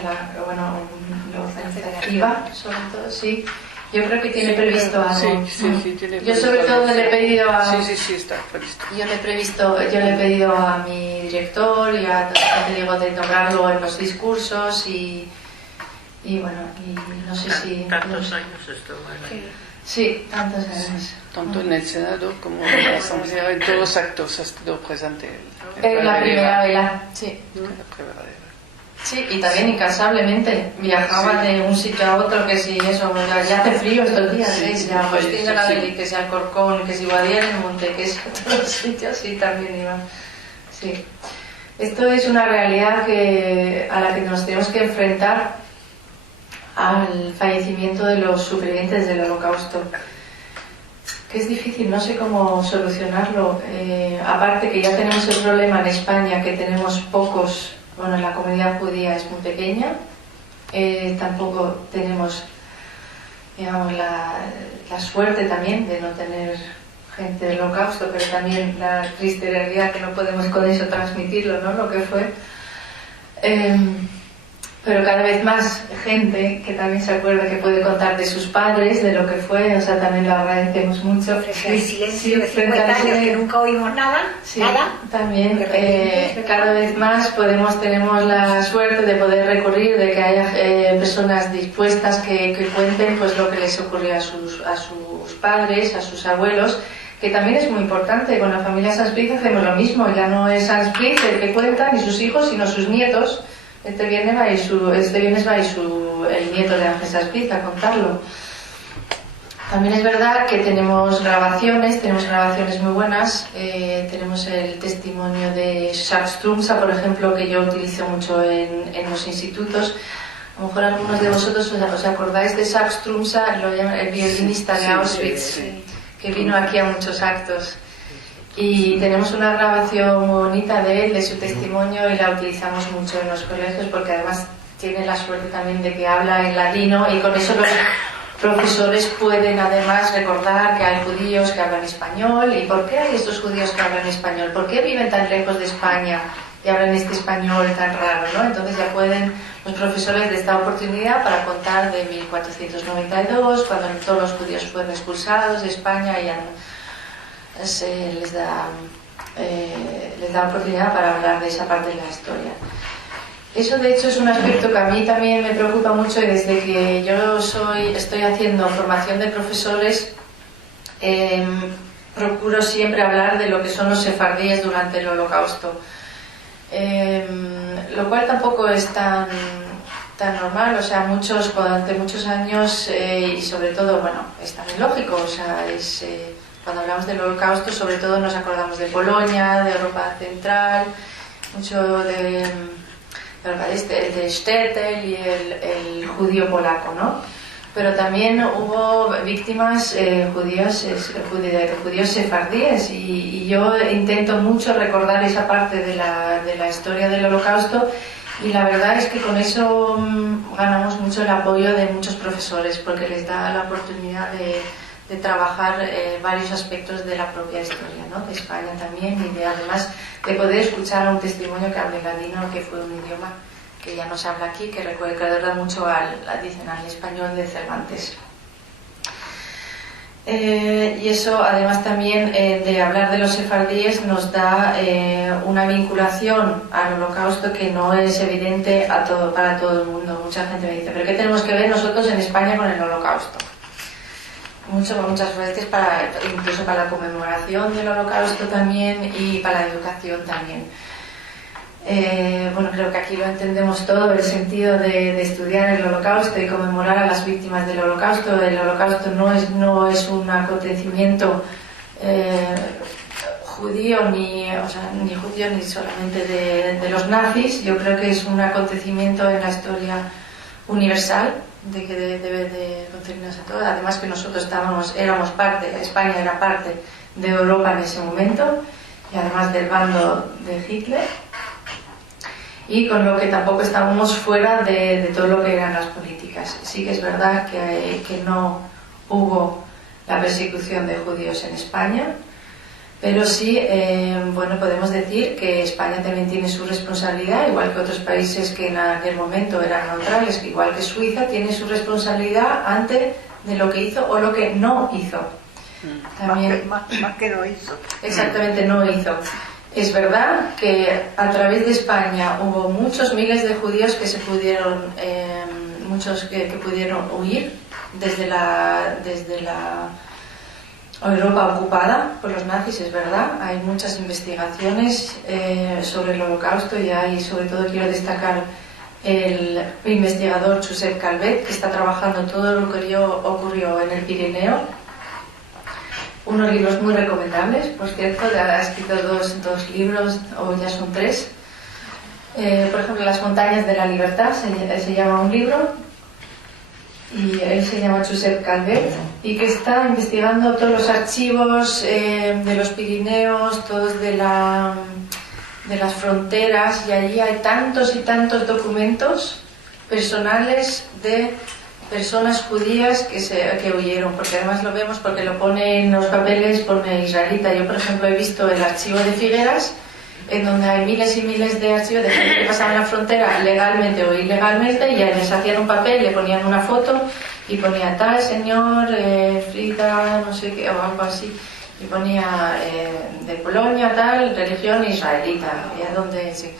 IVA, sobre todo, sí. Yo creo que tiene previsto algo. Sí, tiene yo sobre todo le he pedido a... Sí, está previsto. Yo le he pedido a mi director y a te digo de nombrarlo en los discursos y bueno, y no sé si... Tantos años esto, ¿vale? Sí, tantos años. Tanto en el Senado como en la Asamblea, en todos los actos ha estado presente. En la primera vela, sí. La primera vela. Sí, y también incansablemente. Viajaba de un sitio a otro, que si eso, ya hace frío estos días, Sí, ya Agustín de la Deli, que si Alcorcón, que si Guadía en el Monte, que si otros sitios, sí, también iba. Sí. Esto es una realidad a la que nos tenemos que enfrentar al fallecimiento de los supervivientes del Holocausto. Que es difícil, no sé cómo solucionarlo. Aparte que ya tenemos el problema en España, que tenemos pocos. Bueno, la comunidad judía es muy pequeña, tampoco tenemos, digamos, la suerte también de no tener gente del Holocausto, pero también la triste realidad que no podemos con eso transmitirlo, ¿no?, lo que fue. Pero cada vez más gente que también se acuerda, que puede contar de sus padres, de lo que fue, o sea, también lo agradecemos mucho. El silencio de 50 años que nunca oímos nada, sí, nada. También cada vez más tenemos la suerte de poder recurrir, de que haya personas dispuestas que cuenten pues lo que les ocurrió a sus padres, a sus abuelos, que también es muy importante. Con la familia Sanspritz hacemos lo mismo, ya no es Sanspritz el que cuenta, ni sus hijos, sino sus nietos. Este viernes va a ir el nieto de Ángel Sanspritz a contarlo. También es verdad que tenemos grabaciones muy buenas. Tenemos el testimonio de Jacques Strumsa, por ejemplo, que yo utilizo mucho en los institutos. A lo mejor algunos de vosotros os acordáis de Jacques Strumsa, el violinista de Auschwitz, que vino aquí a muchos actos. Y tenemos una grabación muy bonita de él, de su testimonio, y la utilizamos mucho en los colegios porque además tiene la suerte también de que habla en latino, y con eso los profesores pueden además recordar que hay judíos que hablan español. ¿Y por qué hay estos judíos que hablan español? ¿Por qué viven tan lejos de España y hablan este español tan raro, ¿no? Entonces ya pueden los profesores de esta oportunidad para contar de 1492, cuando todos los judíos fueron expulsados de España, y ya les da oportunidad para hablar de esa parte de la historia. Eso de hecho es un aspecto que a mí también me preocupa mucho, y desde que yo estoy haciendo formación de profesores, procuro siempre hablar de lo que son los sefardíes durante el Holocausto, lo cual tampoco es tan normal. O sea, durante muchos años, y sobre todo, bueno, es también lógico, o sea, cuando hablamos del Holocausto, sobre todo nos acordamos de Polonia, de Europa Central, mucho de el de Stettel y el judío polaco, ¿no? Pero también hubo víctimas judíos sefardíes y yo intento mucho recordar esa parte de la historia del Holocausto, y la verdad es que con eso ganamos mucho el apoyo de muchos profesores, porque les da la oportunidad de trabajar varios aspectos de la propia historia, ¿no? De España también, y además de poder escuchar un testimonio que hable ladino, que fue un idioma que ya no se habla aquí, que recuerda mucho al español de Cervantes. Y eso, además también de hablar de los sefardíes, nos da una vinculación al Holocausto que no es evidente para todo el mundo. Mucha gente me dice, ¿pero qué tenemos que ver nosotros en España con el Holocausto? Muchas veces incluso para la conmemoración del Holocausto también, y para la educación también. Bueno, creo que aquí lo entendemos todo, el sentido de estudiar el Holocausto y conmemorar a las víctimas del Holocausto. El Holocausto no es un acontecimiento judío ni judío ni solamente de los nazis. Yo creo que es un acontecimiento en la historia universal, de que debe de concernirnos a todos. Además que nosotros éramos parte, España era parte de Europa en ese momento, y además del bando de Hitler, y con lo que tampoco estábamos fuera de todo lo que eran las políticas. Sí que es verdad que no hubo la persecución de judíos en España, pero sí, bueno, podemos decir que España también tiene su responsabilidad, igual que otros países que en aquel momento eran neutrales, igual que Suiza, tiene su responsabilidad ante de lo que hizo o lo que no hizo. También, más que no hizo. Exactamente, no hizo. Es verdad que a través de España hubo muchos miles de judíos que pudieron huir desde la Europa ocupada por los nazis, es verdad. Hay muchas investigaciones sobre el Holocausto, y sobre todo quiero destacar el investigador Josep Calvet, que está trabajando todo lo que ocurrió en el Pirineo. Unos libros muy recomendables, por cierto, ha escrito dos libros, o ya son 3. Por ejemplo, Las montañas de la libertad, se llama un libro, y él se llama Josep Calvet, y que está investigando todos los archivos de los Pirineos, todos de las fronteras, y allí hay tantos y tantos documentos personales de personas judías que huyeron, porque además lo vemos porque lo pone en los papeles, pone israelita. Yo, por ejemplo, he visto el archivo de Figueras, en donde hay miles y miles de archivos de gente que pasaban la frontera legalmente o ilegalmente, y les hacían un papel, le ponían una foto y ponía tal señor, Frida, no sé qué, o algo así, y ponía de Polonia, tal, religión israelita, y a dónde, sí.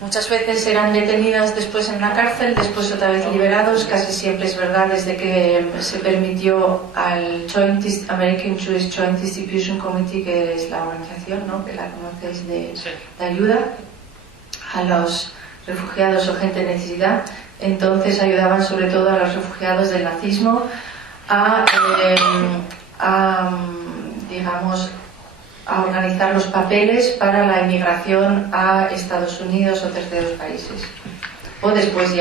Muchas veces eran detenidas después en la cárcel, después otra vez liberados. Casi siempre es verdad, desde que se permitió al American Jewish Joint Distribution Committee, que es la organización, ¿no?, que la conocéis, de ayuda a los refugiados o gente en necesidad. Entonces ayudaban sobre todo a los refugiados del nazismo a organizar los papeles para la emigración a Estados Unidos o terceros países, o después de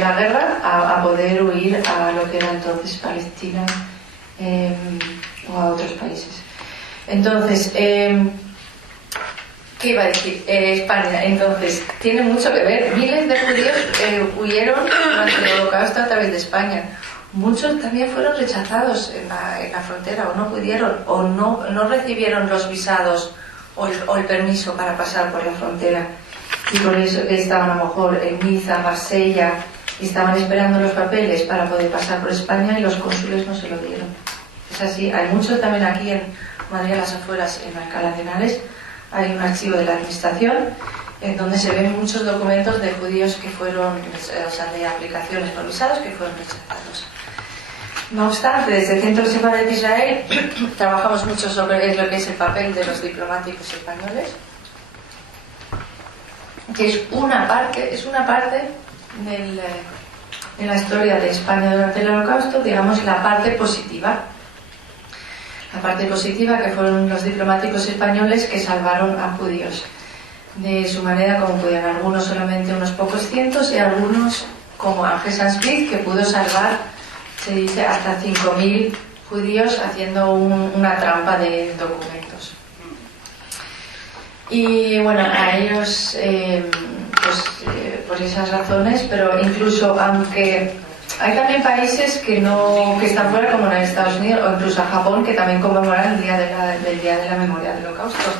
la guerra a poder huir a lo que era entonces Palestina o a otros países. Entonces, ¿qué iba a decir? España, entonces, tiene mucho que ver. Miles de judíos huyeron durante el Holocausto a través de España. Muchos también fueron rechazados en la frontera, o no pudieron, o no recibieron los visados o el permiso para pasar por la frontera, y por eso que estaban a lo mejor en Niza, Marsella, y estaban esperando los papeles para poder pasar por España, y los cónsules no se lo dieron. Es así. Hay muchos también aquí en Madrid, a las afueras, en Alcalá de Henares, hay un archivo de la administración en donde se ven muchos documentos de judíos que fueron, de aplicaciones por visados que fueron rechazados. No obstante, desde el Centro Sefaret de Israel trabajamos mucho sobre lo que es el papel de los diplomáticos españoles, que es una parte de la historia de España durante el Holocausto, digamos, la parte positiva. La parte positiva, que fueron los diplomáticos españoles que salvaron a judíos. de su manera como podían, algunos solamente unos pocos cientos y algunos como Ángel Saint-Smith, que pudo salvar, se dice, hasta 5.000 judíos haciendo una trampa de documentos. Y bueno, a ellos por esas razones, pero incluso aunque hay también países que están fuera, como en Estados Unidos o incluso Japón, que también conmemoran el día de la memoria del Holocausto.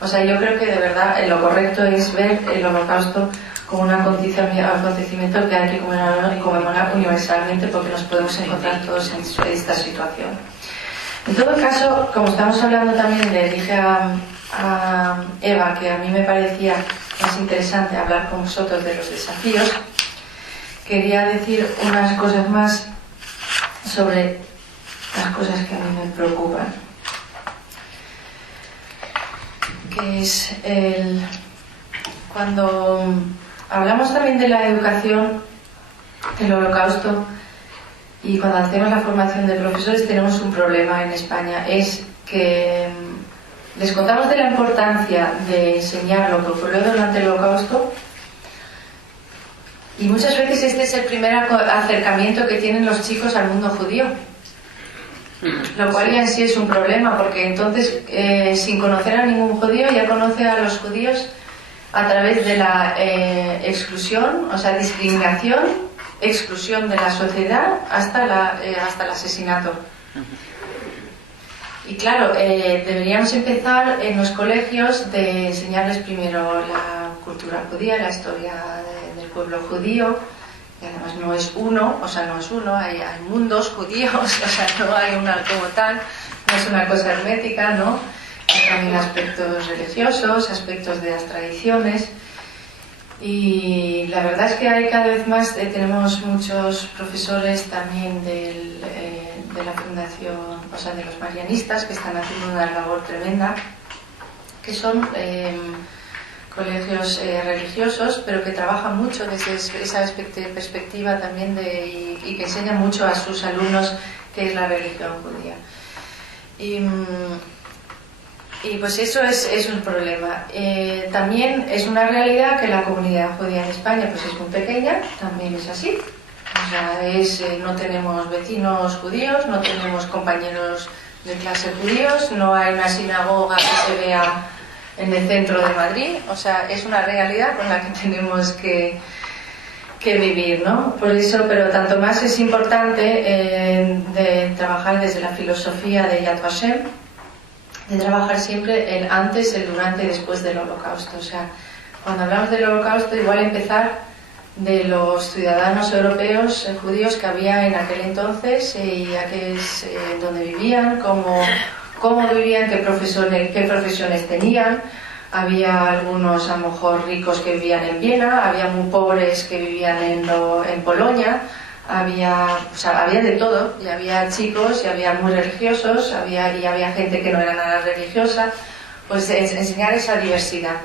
O sea, yo creo que de verdad lo correcto es ver el Holocausto como un acontecimiento que hay que conmemorar universalmente, porque nos podemos encontrar todos en esta situación. En todo caso, como estamos hablando también, le dije a Eva que a mí me parecía más interesante hablar con vosotros de los desafíos, quería decir unas cosas más sobre las cosas que a mí me preocupan, que es cuando hablamos también de la educación del Holocausto y cuando hacemos la formación de profesores, tenemos un problema en España, es que les contamos de la importancia de enseñar lo que ocurrió durante el Holocausto, y muchas veces este es el primer acercamiento que tienen los chicos al mundo judío, lo cual ya en sí es un problema, porque entonces sin conocer a ningún judío ya conoce a los judíos a través de la exclusión, o sea, discriminación, exclusión de la sociedad hasta el asesinato. Y claro, deberíamos empezar en los colegios de enseñarles primero la cultura judía, la historia del pueblo judío, y además no es uno, hay mundos judíos, o sea, no hay una como tal, no es una cosa hermética, ¿no? Hay también aspectos religiosos, aspectos de las tradiciones, y la verdad es que hay cada vez más, tenemos muchos profesores también de la fundación, o sea, de los marianistas, que están haciendo una labor tremenda, que son colegios religiosos, pero que trabajan mucho desde esa perspectiva también y que enseñan mucho a sus alumnos qué es la religión judía. Y pues eso es un problema. También es una realidad que la comunidad judía en España pues es muy pequeña, también es así. O sea, no tenemos vecinos judíos, no tenemos compañeros de clase judíos, no hay una sinagoga que se vea en el centro de Madrid. O sea, es una realidad con la que tenemos que vivir, ¿no? Por eso, pero tanto más es importante de trabajar desde la filosofía de Yad Vashem, de trabajar siempre el antes, el durante y después del Holocausto. O sea, cuando hablamos del Holocausto, igual empezar de los ciudadanos europeos judíos que había en aquel entonces y donde vivían, cómo vivían, qué profesiones tenían. Había algunos a lo mejor ricos que vivían en Viena, había muy pobres que vivían en Polonia, había de todo, y había chicos y había muy religiosos, y había gente que no era nada religiosa. Pues enseñar esa diversidad.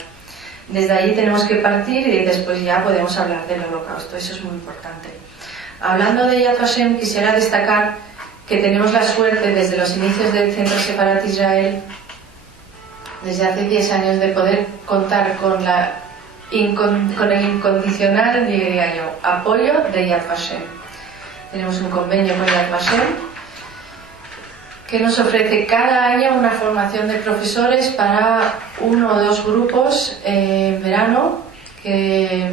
Desde ahí tenemos que partir y después ya podemos hablar del Holocausto, eso es muy importante. Hablando de Yad Vashem, quisiera destacar que tenemos la suerte desde los inicios del Centro Sefarat Israel, desde hace 10 años, de poder contar con el incondicional, diría yo, apoyo de Yad Vashem. Tenemos un convenio con Yad Vashem que nos ofrece cada año una formación de profesores para 1 o 2 grupos en verano, de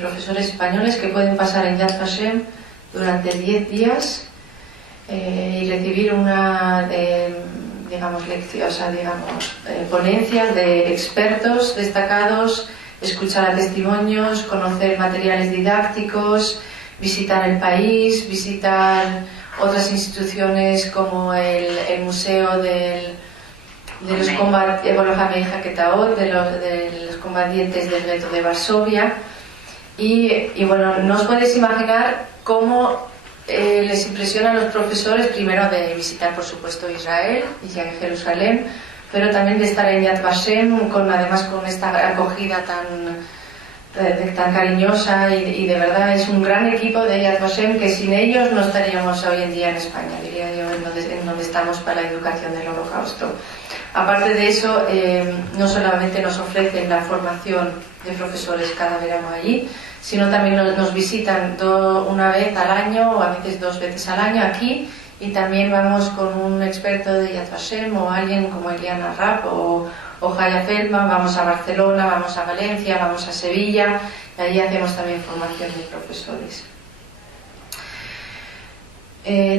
profesores españoles que pueden pasar en Yad Vashem durante 10 días y recibir ponencias de expertos destacados, escuchar testimonios, conocer materiales didácticos, visitar el país, visitar otras instituciones como el museo de los combatientes del gueto de Varsovia, y bueno, no os podéis imaginar cómo les impresionan los profesores, primero de visitar por supuesto Israel y ya en Jerusalén, pero también de estar en Yad Vashem, además con esta acogida tan cariñosa, y de verdad es un gran equipo de Yad Vashem que sin ellos no estaríamos hoy en día en España, diría yo, en donde estamos para la educación del Holocausto. Aparte de eso, no solamente nos ofrecen la formación de profesores cada verano allí, sino también nos visitan una vez al año o a veces 2 veces al año aquí, y también vamos con un experto de Yad Vashem o alguien como Eliana Rapp o Jaya Feldman, vamos a Barcelona, vamos a Valencia, vamos a Sevilla, y allí hacemos también formación de profesores.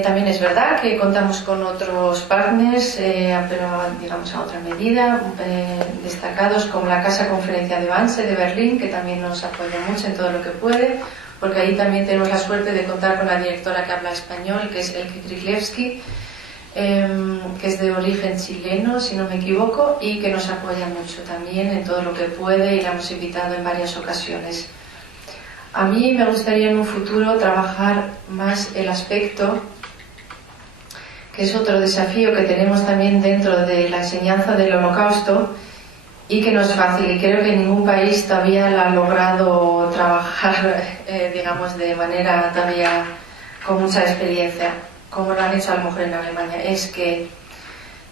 También es verdad que contamos con otros partners, pero digamos a otra medida, destacados como la Casa Conferencia de Wannsee de Berlín, que también nos apoya mucho en todo lo que puede, porque ahí también tenemos la suerte de contar con la directora que habla español, que es Elke Kriglevsky, que es de origen chileno, si no me equivoco, y que nos apoya mucho también en todo lo que puede, y la hemos invitado en varias ocasiones. A mí me gustaría en un futuro trabajar más el aspecto, que es otro desafío que tenemos también dentro de la enseñanza del Holocausto y que nos facilita, y creo que ningún país todavía lo ha logrado trabajar, digamos, de manera todavía con mucha experiencia, como lo han hecho a lo mejor en Alemania, es que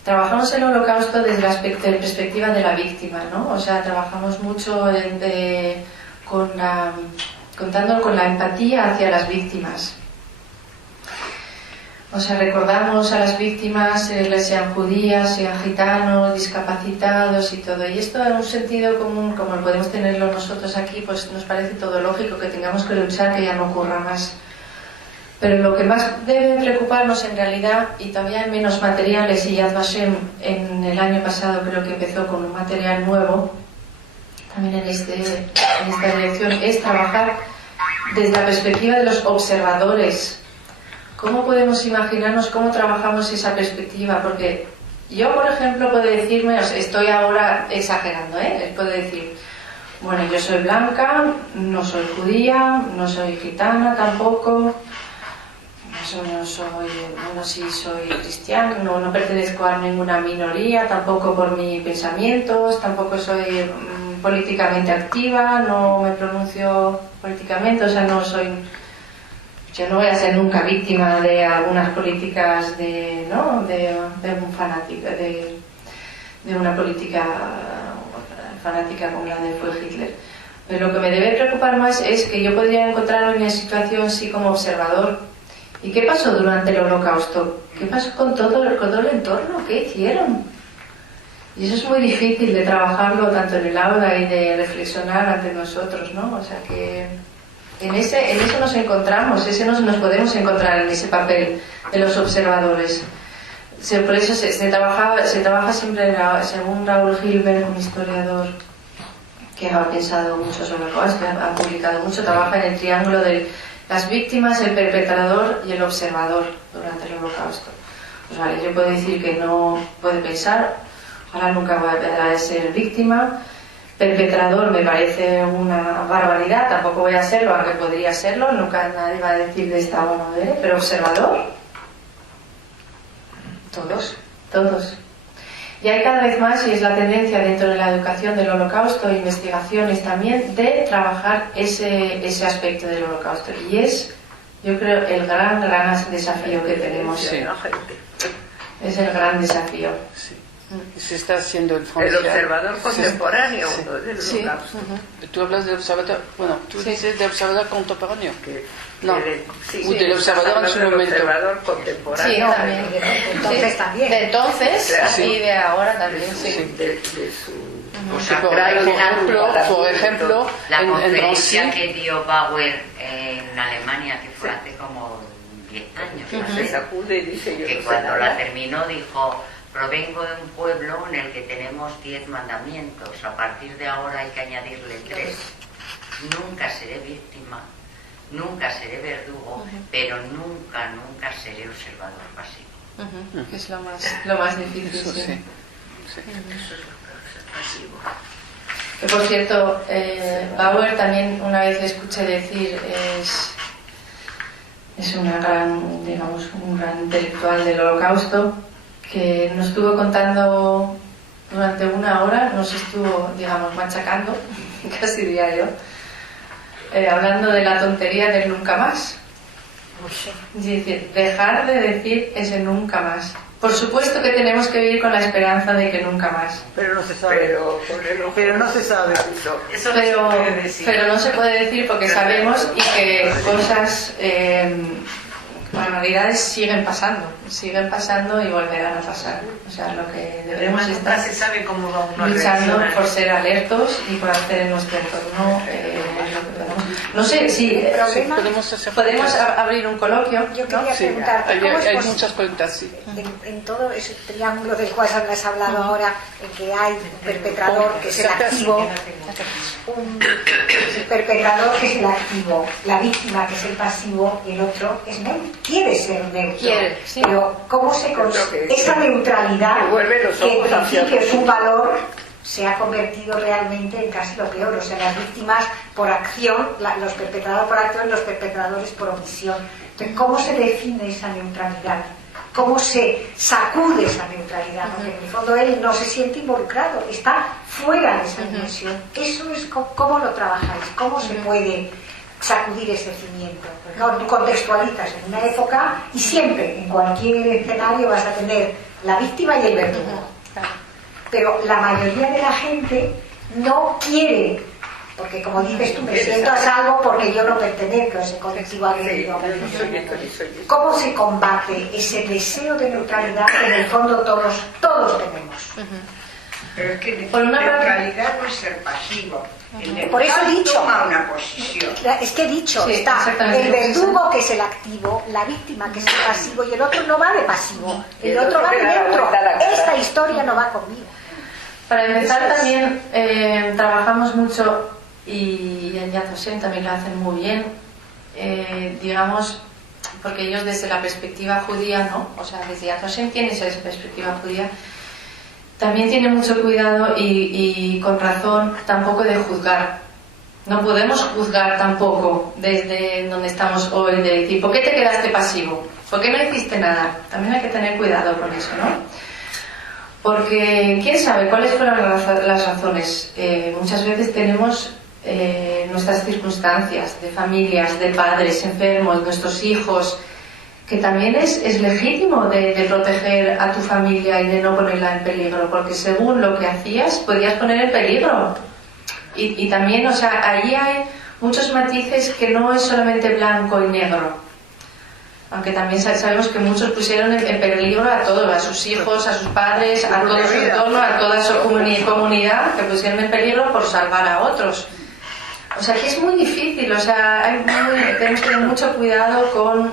trabajamos el Holocausto desde la perspectiva de la víctima, ¿no? O sea, trabajamos mucho contando con la empatía hacia las víctimas. O sea, recordamos a las víctimas, sean judías, sean gitanos, discapacitados y todo. Y esto en un sentido común, como podemos tenerlo nosotros aquí, pues nos parece todo lógico que tengamos que luchar que ya no ocurra más. Pero lo que más debe preocuparnos en realidad, y todavía hay menos materiales, y Yad Vashem en el año pasado creo que empezó con un material nuevo, también en esta dirección, es trabajar desde la perspectiva de los observadores. ¿Cómo podemos imaginarnos cómo trabajamos esa perspectiva? Porque yo, por ejemplo, puedo decirme, estoy ahora exagerando, puedo decir, bueno, yo soy blanca, no soy judía, no soy gitana tampoco, sí soy cristiana, no pertenezco a ninguna minoría, tampoco por mis pensamientos, tampoco soy políticamente activa, no me pronuncio políticamente, o sea, yo no voy a ser nunca víctima de algunas políticas de un fanático, de una política fanática como la de fue Hitler. Pero lo que me debe preocupar más es que yo podría encontrarme en una situación así como observador. ¿Y qué pasó durante el Holocausto? ¿Qué pasó con todo el entorno? ¿Qué hicieron? Y eso es muy difícil de trabajarlo tanto en el aula y de reflexionar ante nosotros, ¿no? O sea que en eso nos encontramos, nos podemos encontrar en ese papel de los observadores. Por eso se trabaja siempre, según Raúl Gilbert, un historiador que ha pensado mucho sobre el Holocausto, ha publicado mucho, trabaja en el triángulo de las víctimas, el perpetrador y el observador durante el Holocausto. Pues vale, yo puedo decir que no puedo pensar, ojalá nunca voy a ser víctima. Perpetrador me parece una barbaridad, tampoco voy a serlo, aunque podría serlo, nunca nadie va a decir de esta o no de, pero observador, todos. Y hay cada vez más, y es la tendencia dentro de la educación del Holocausto e investigaciones también, de trabajar ese aspecto del Holocausto. Y es, yo creo, el gran desafío que tenemos. Sí. Es el gran desafío. Sí. Se está haciendo en Francia. El observador contemporáneo del sí. Holocausto. Tú hablas de observador, bueno, tú dices de observador contemporáneo. No, sí, del observador en su momento. Observador contemporáneo. Sí, también. Entonces también. De entonces sí. Y de ahora también, sí. De su... O sea, por ejemplo, la en conferencia Nancy, que dio Bauer en Alemania, que fue hace como 10 años, se sacude y dice yo que no sé cuando nada. la terminó dijo: provengo de un pueblo en el que tenemos 10 mandamientos, a partir de ahora hay que añadirle 3. Nunca seré víctima, nunca seré verdugo, pero nunca seré observador pasivo. Que es lo más difícil. eso Sí. sí. Eso es lo pasivo. Que por cierto, Bauer también una vez le escuché decir, es una gran, digamos, un gran intelectual del Holocausto, que nos estuvo contando durante una hora, nos estuvo, digamos, machacando, casi diría yo, hablando de la tontería del nunca más. Es decir, dejar de decir ese nunca más. Por supuesto que tenemos que vivir con la esperanza de que nunca más. Pero no se sabe. Pero no se sabe eso. Eso no se puede decir. Pero no se puede decir porque sabemos y que cosas, barbaridades siguen pasando y volverán a pasar. O sea, lo que debemos Además, estar nunca se sabe cómo va uno a luchando reaccionar. por ser alertos y por hacer en nuestro entorno lo que podemos. No sé si podemos abrir un coloquio. Yo quería Sí, preguntarte, hay ¿cómo es muchas posible? preguntas, sí. En todo ese triángulo del cual has hablado ahora, en que hay un perpetrador que es el activo, el perpetrador que es el activo, la víctima que es el pasivo y el otro es quiere ser neutro. Pero ¿cómo se consigue esa neutralidad Que vuelve los que ojos en hacia principio es un arriba? valor, se ha convertido realmente en casi lo peor? O sea, las víctimas por acción, los perpetradores por acción, los perpetradores por omisión. Entonces, ¿cómo se define esa neutralidad? ¿Cómo se sacude esa neutralidad? Porque en el fondo él no se siente involucrado, está fuera de esa dimensión. Eso es cómo lo trabajáis, cómo se puede sacudir ese cimiento. Porque claro, tú contextualizas en una época y siempre, en cualquier escenario, vas a tener la víctima y el verdugo. Pero la mayoría de la gente no quiere, porque como dices tú, me siento a salvo porque yo no pertenezco a ese colectivo agredido. ¿Cómo se combate ese deseo de neutralidad que en el fondo todos tenemos? Pero es que Por una neutralidad no es ser pasivo. El Por eso he dicho. toma una posición. Es que he dicho, Sí, está exactamente. el verdugo que es el activo, la víctima que es el pasivo y el otro no va de pasivo, el otro va de neutro. Esta historia no va conmigo. Para empezar Eso es. también trabajamos mucho y en Yad Vashem también lo hacen muy bien, digamos, porque ellos desde la perspectiva judía, ¿no? O sea, desde Yad Vashem tiene esa perspectiva judía, también tiene mucho cuidado y con razón tampoco de juzgar. No podemos juzgar tampoco desde donde estamos hoy, de decir, ¿por qué te quedaste pasivo? ¿Por qué no hiciste nada? También hay que tener cuidado con eso, ¿no? Porque quién sabe cuáles fueron las razones. Muchas veces tenemos nuestras circunstancias de familias, de padres enfermos, nuestros hijos, que también es legítimo de proteger a tu familia y de no ponerla en peligro, porque según lo que hacías podías poner en peligro. Y también, o sea, allí hay muchos matices que no es solamente blanco y negro. Aunque también sabemos que muchos pusieron en peligro a todos, a sus hijos, a sus padres, a todo su entorno, a toda su comunidad, que pusieron en peligro por salvar a otros. O sea, que es muy difícil, o sea, tenemos que tener mucho cuidado con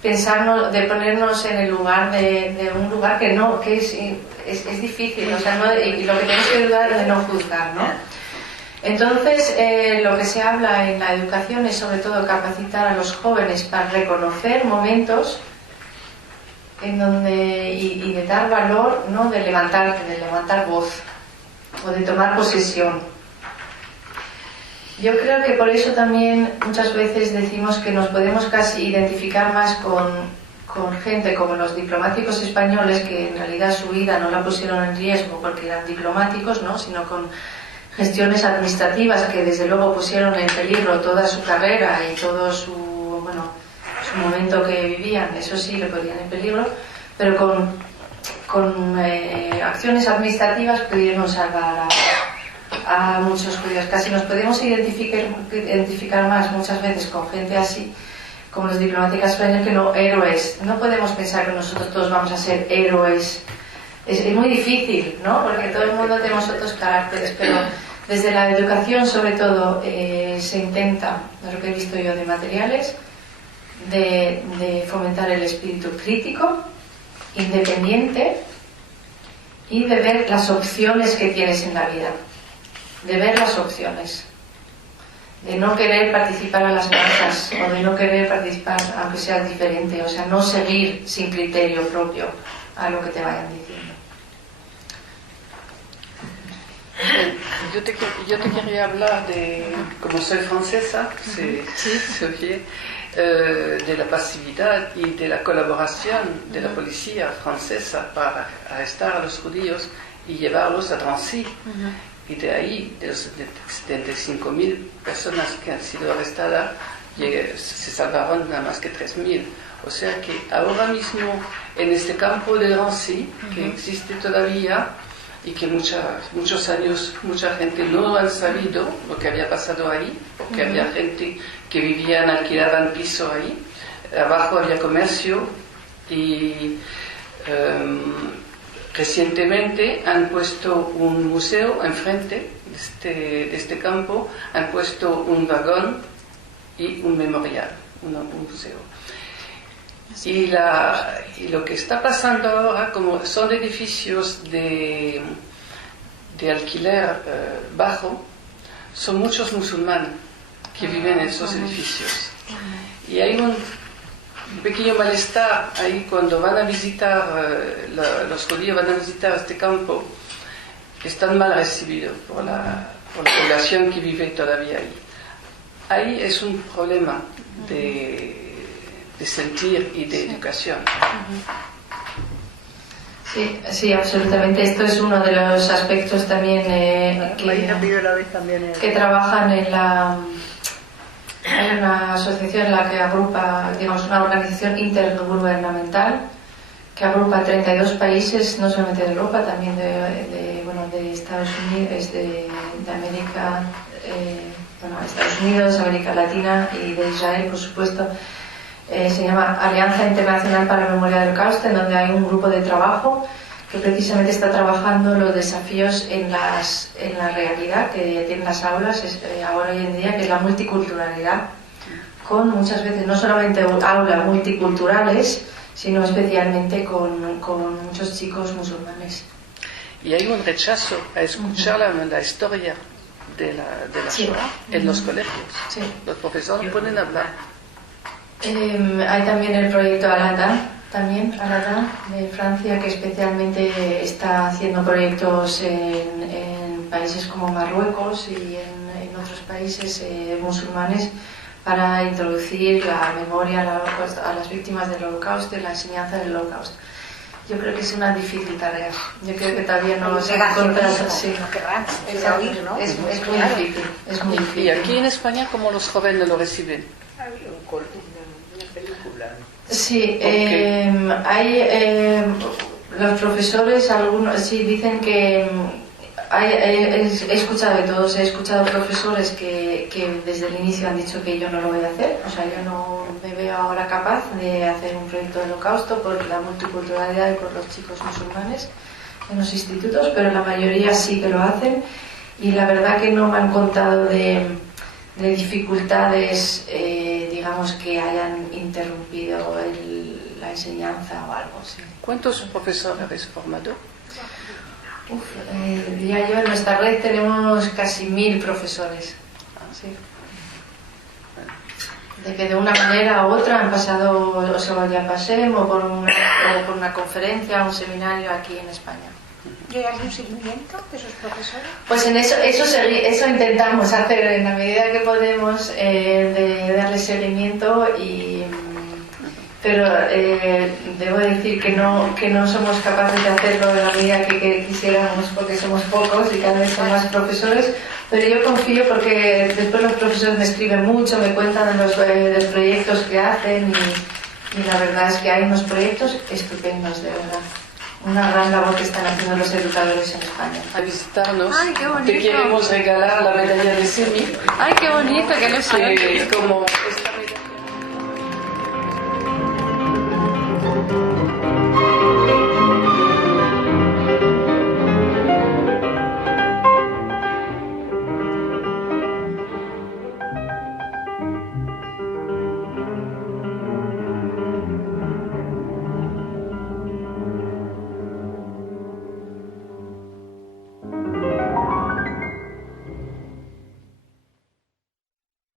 pensarnos, de ponernos en el lugar de un lugar que no, que es difícil, o sea, no, y lo que tenemos que ayudar es de no juzgar, ¿no? Entonces, lo que se habla en la educación es sobre todo capacitar a los jóvenes para reconocer momentos en donde y de dar valor, ¿no? de levantar voz o de tomar posesión. Yo creo que por eso también muchas veces decimos que nos podemos casi identificar más con gente como los diplomáticos españoles, que en realidad su vida no la pusieron en riesgo porque eran diplomáticos, ¿no? sino con gestiones administrativas que desde luego pusieron en peligro toda su carrera y todo su momento que vivían, eso sí le ponían en peligro, pero con acciones administrativas pudieron salvar a muchos judíos. Casi nos podemos identificar más muchas veces con gente así como los diplomáticos españoles, que no héroes. No podemos pensar que nosotros todos vamos a ser héroes. Es muy difícil, ¿no? Porque todo el mundo tenemos otros caracteres, pero desde la educación sobre todo se intenta, de lo que he visto yo de materiales, de fomentar el espíritu crítico, independiente y de ver las opciones que tienes en la vida, de ver las opciones, de no querer participar a las masas o de no querer participar aunque sea diferente, o sea, no seguir sin criterio propio a lo que te vayan diciendo. Yo te quería hablar de, como soy francesa, se oye, de la pasividad y de la colaboración de la policía francesa para arrestar a los judíos y llevarlos a Drancy. Y de ahí, de los 75.000 personas que han sido arrestadas, se salvaron nada más que 3.000. O sea que ahora mismo en este campo de Drancy, que existe todavía y que muchos años mucha gente no ha sabido lo que había pasado ahí, porque había gente que vivían, alquilaban piso ahí, abajo había comercio y recientemente han puesto un museo enfrente de este campo, han puesto un vagón y un memorial, un museo. Y lo que está pasando ahora, como son edificios de alquiler bajo, son muchos musulmanes que viven en esos edificios. Y hay un pequeño malestar ahí cuando van a visitar, los judíos van a visitar este campo, que están mal recibidos por la población que vive todavía ahí. Ahí es un problema de sentir y de educación. Sí, absolutamente. Esto es uno de los aspectos también que trabajan en una asociación en la que agrupa, digamos, una organización intergubernamental que agrupa 32 países, no solamente de Europa, también de Estados Unidos, de América, Estados Unidos, América Latina y de Israel, por supuesto. Se llama Alianza Internacional para la Memoria del Holocausto, en donde hay un grupo de trabajo que precisamente está trabajando los desafíos en la realidad que tienen las aulas ahora hoy en día, que es la multiculturalidad, con muchas veces no solamente aulas multiculturales, sino especialmente con muchos chicos musulmanes. Y hay un rechazo a escuchar la historia de la Shoah en los colegios. Sí. Los profesores no pueden hablar. Hay también el proyecto Al-Adhan de Francia, que especialmente está haciendo proyectos en países como Marruecos y en otros países musulmanes para introducir la memoria a las víctimas del Holocausto y la enseñanza del Holocausto. Yo creo que es una difícil tarea. Yo creo que todavía no se ha encontrado. Sí. Es muy difícil. ¿Y aquí en España cómo los jóvenes lo reciben? Sí, los profesores, algunos sí dicen que he escuchado de todos, he escuchado profesores que desde el inicio han dicho que yo no lo voy a hacer, o sea, yo no me veo ahora capaz de hacer un proyecto de Holocausto por la multiculturalidad y por los chicos musulmanes en los institutos, pero la mayoría sí que lo hacen y la verdad que no me han contado de dificultades, digamos, que hayan interrumpido la enseñanza o algo así. ¿Cuántos profesores habéis formado? Diría yo, en nuestra red tenemos casi 1.000 profesores. Sí. De que de una manera u otra han pasado, o sea, ya pasé, o por una conferencia, un seminario aquí en España. ¿Y hay algún seguimiento de esos profesores? Pues en eso intentamos hacer en la medida que podemos, de darle seguimiento pero debo decir que no somos capaces de hacerlo de la medida que quisiéramos porque somos pocos y cada vez son más profesores, pero yo confío porque después los profesores me escriben mucho, me cuentan de los proyectos que hacen y la verdad es que hay unos proyectos estupendos, de verdad. Una gran labor que están haciendo los educadores en España. A visitarnos. ¡Ay, qué bonito! Te queremos regalar la medalla de Semi. ¡Ay, qué bonito! ¡Qué ilusión! Como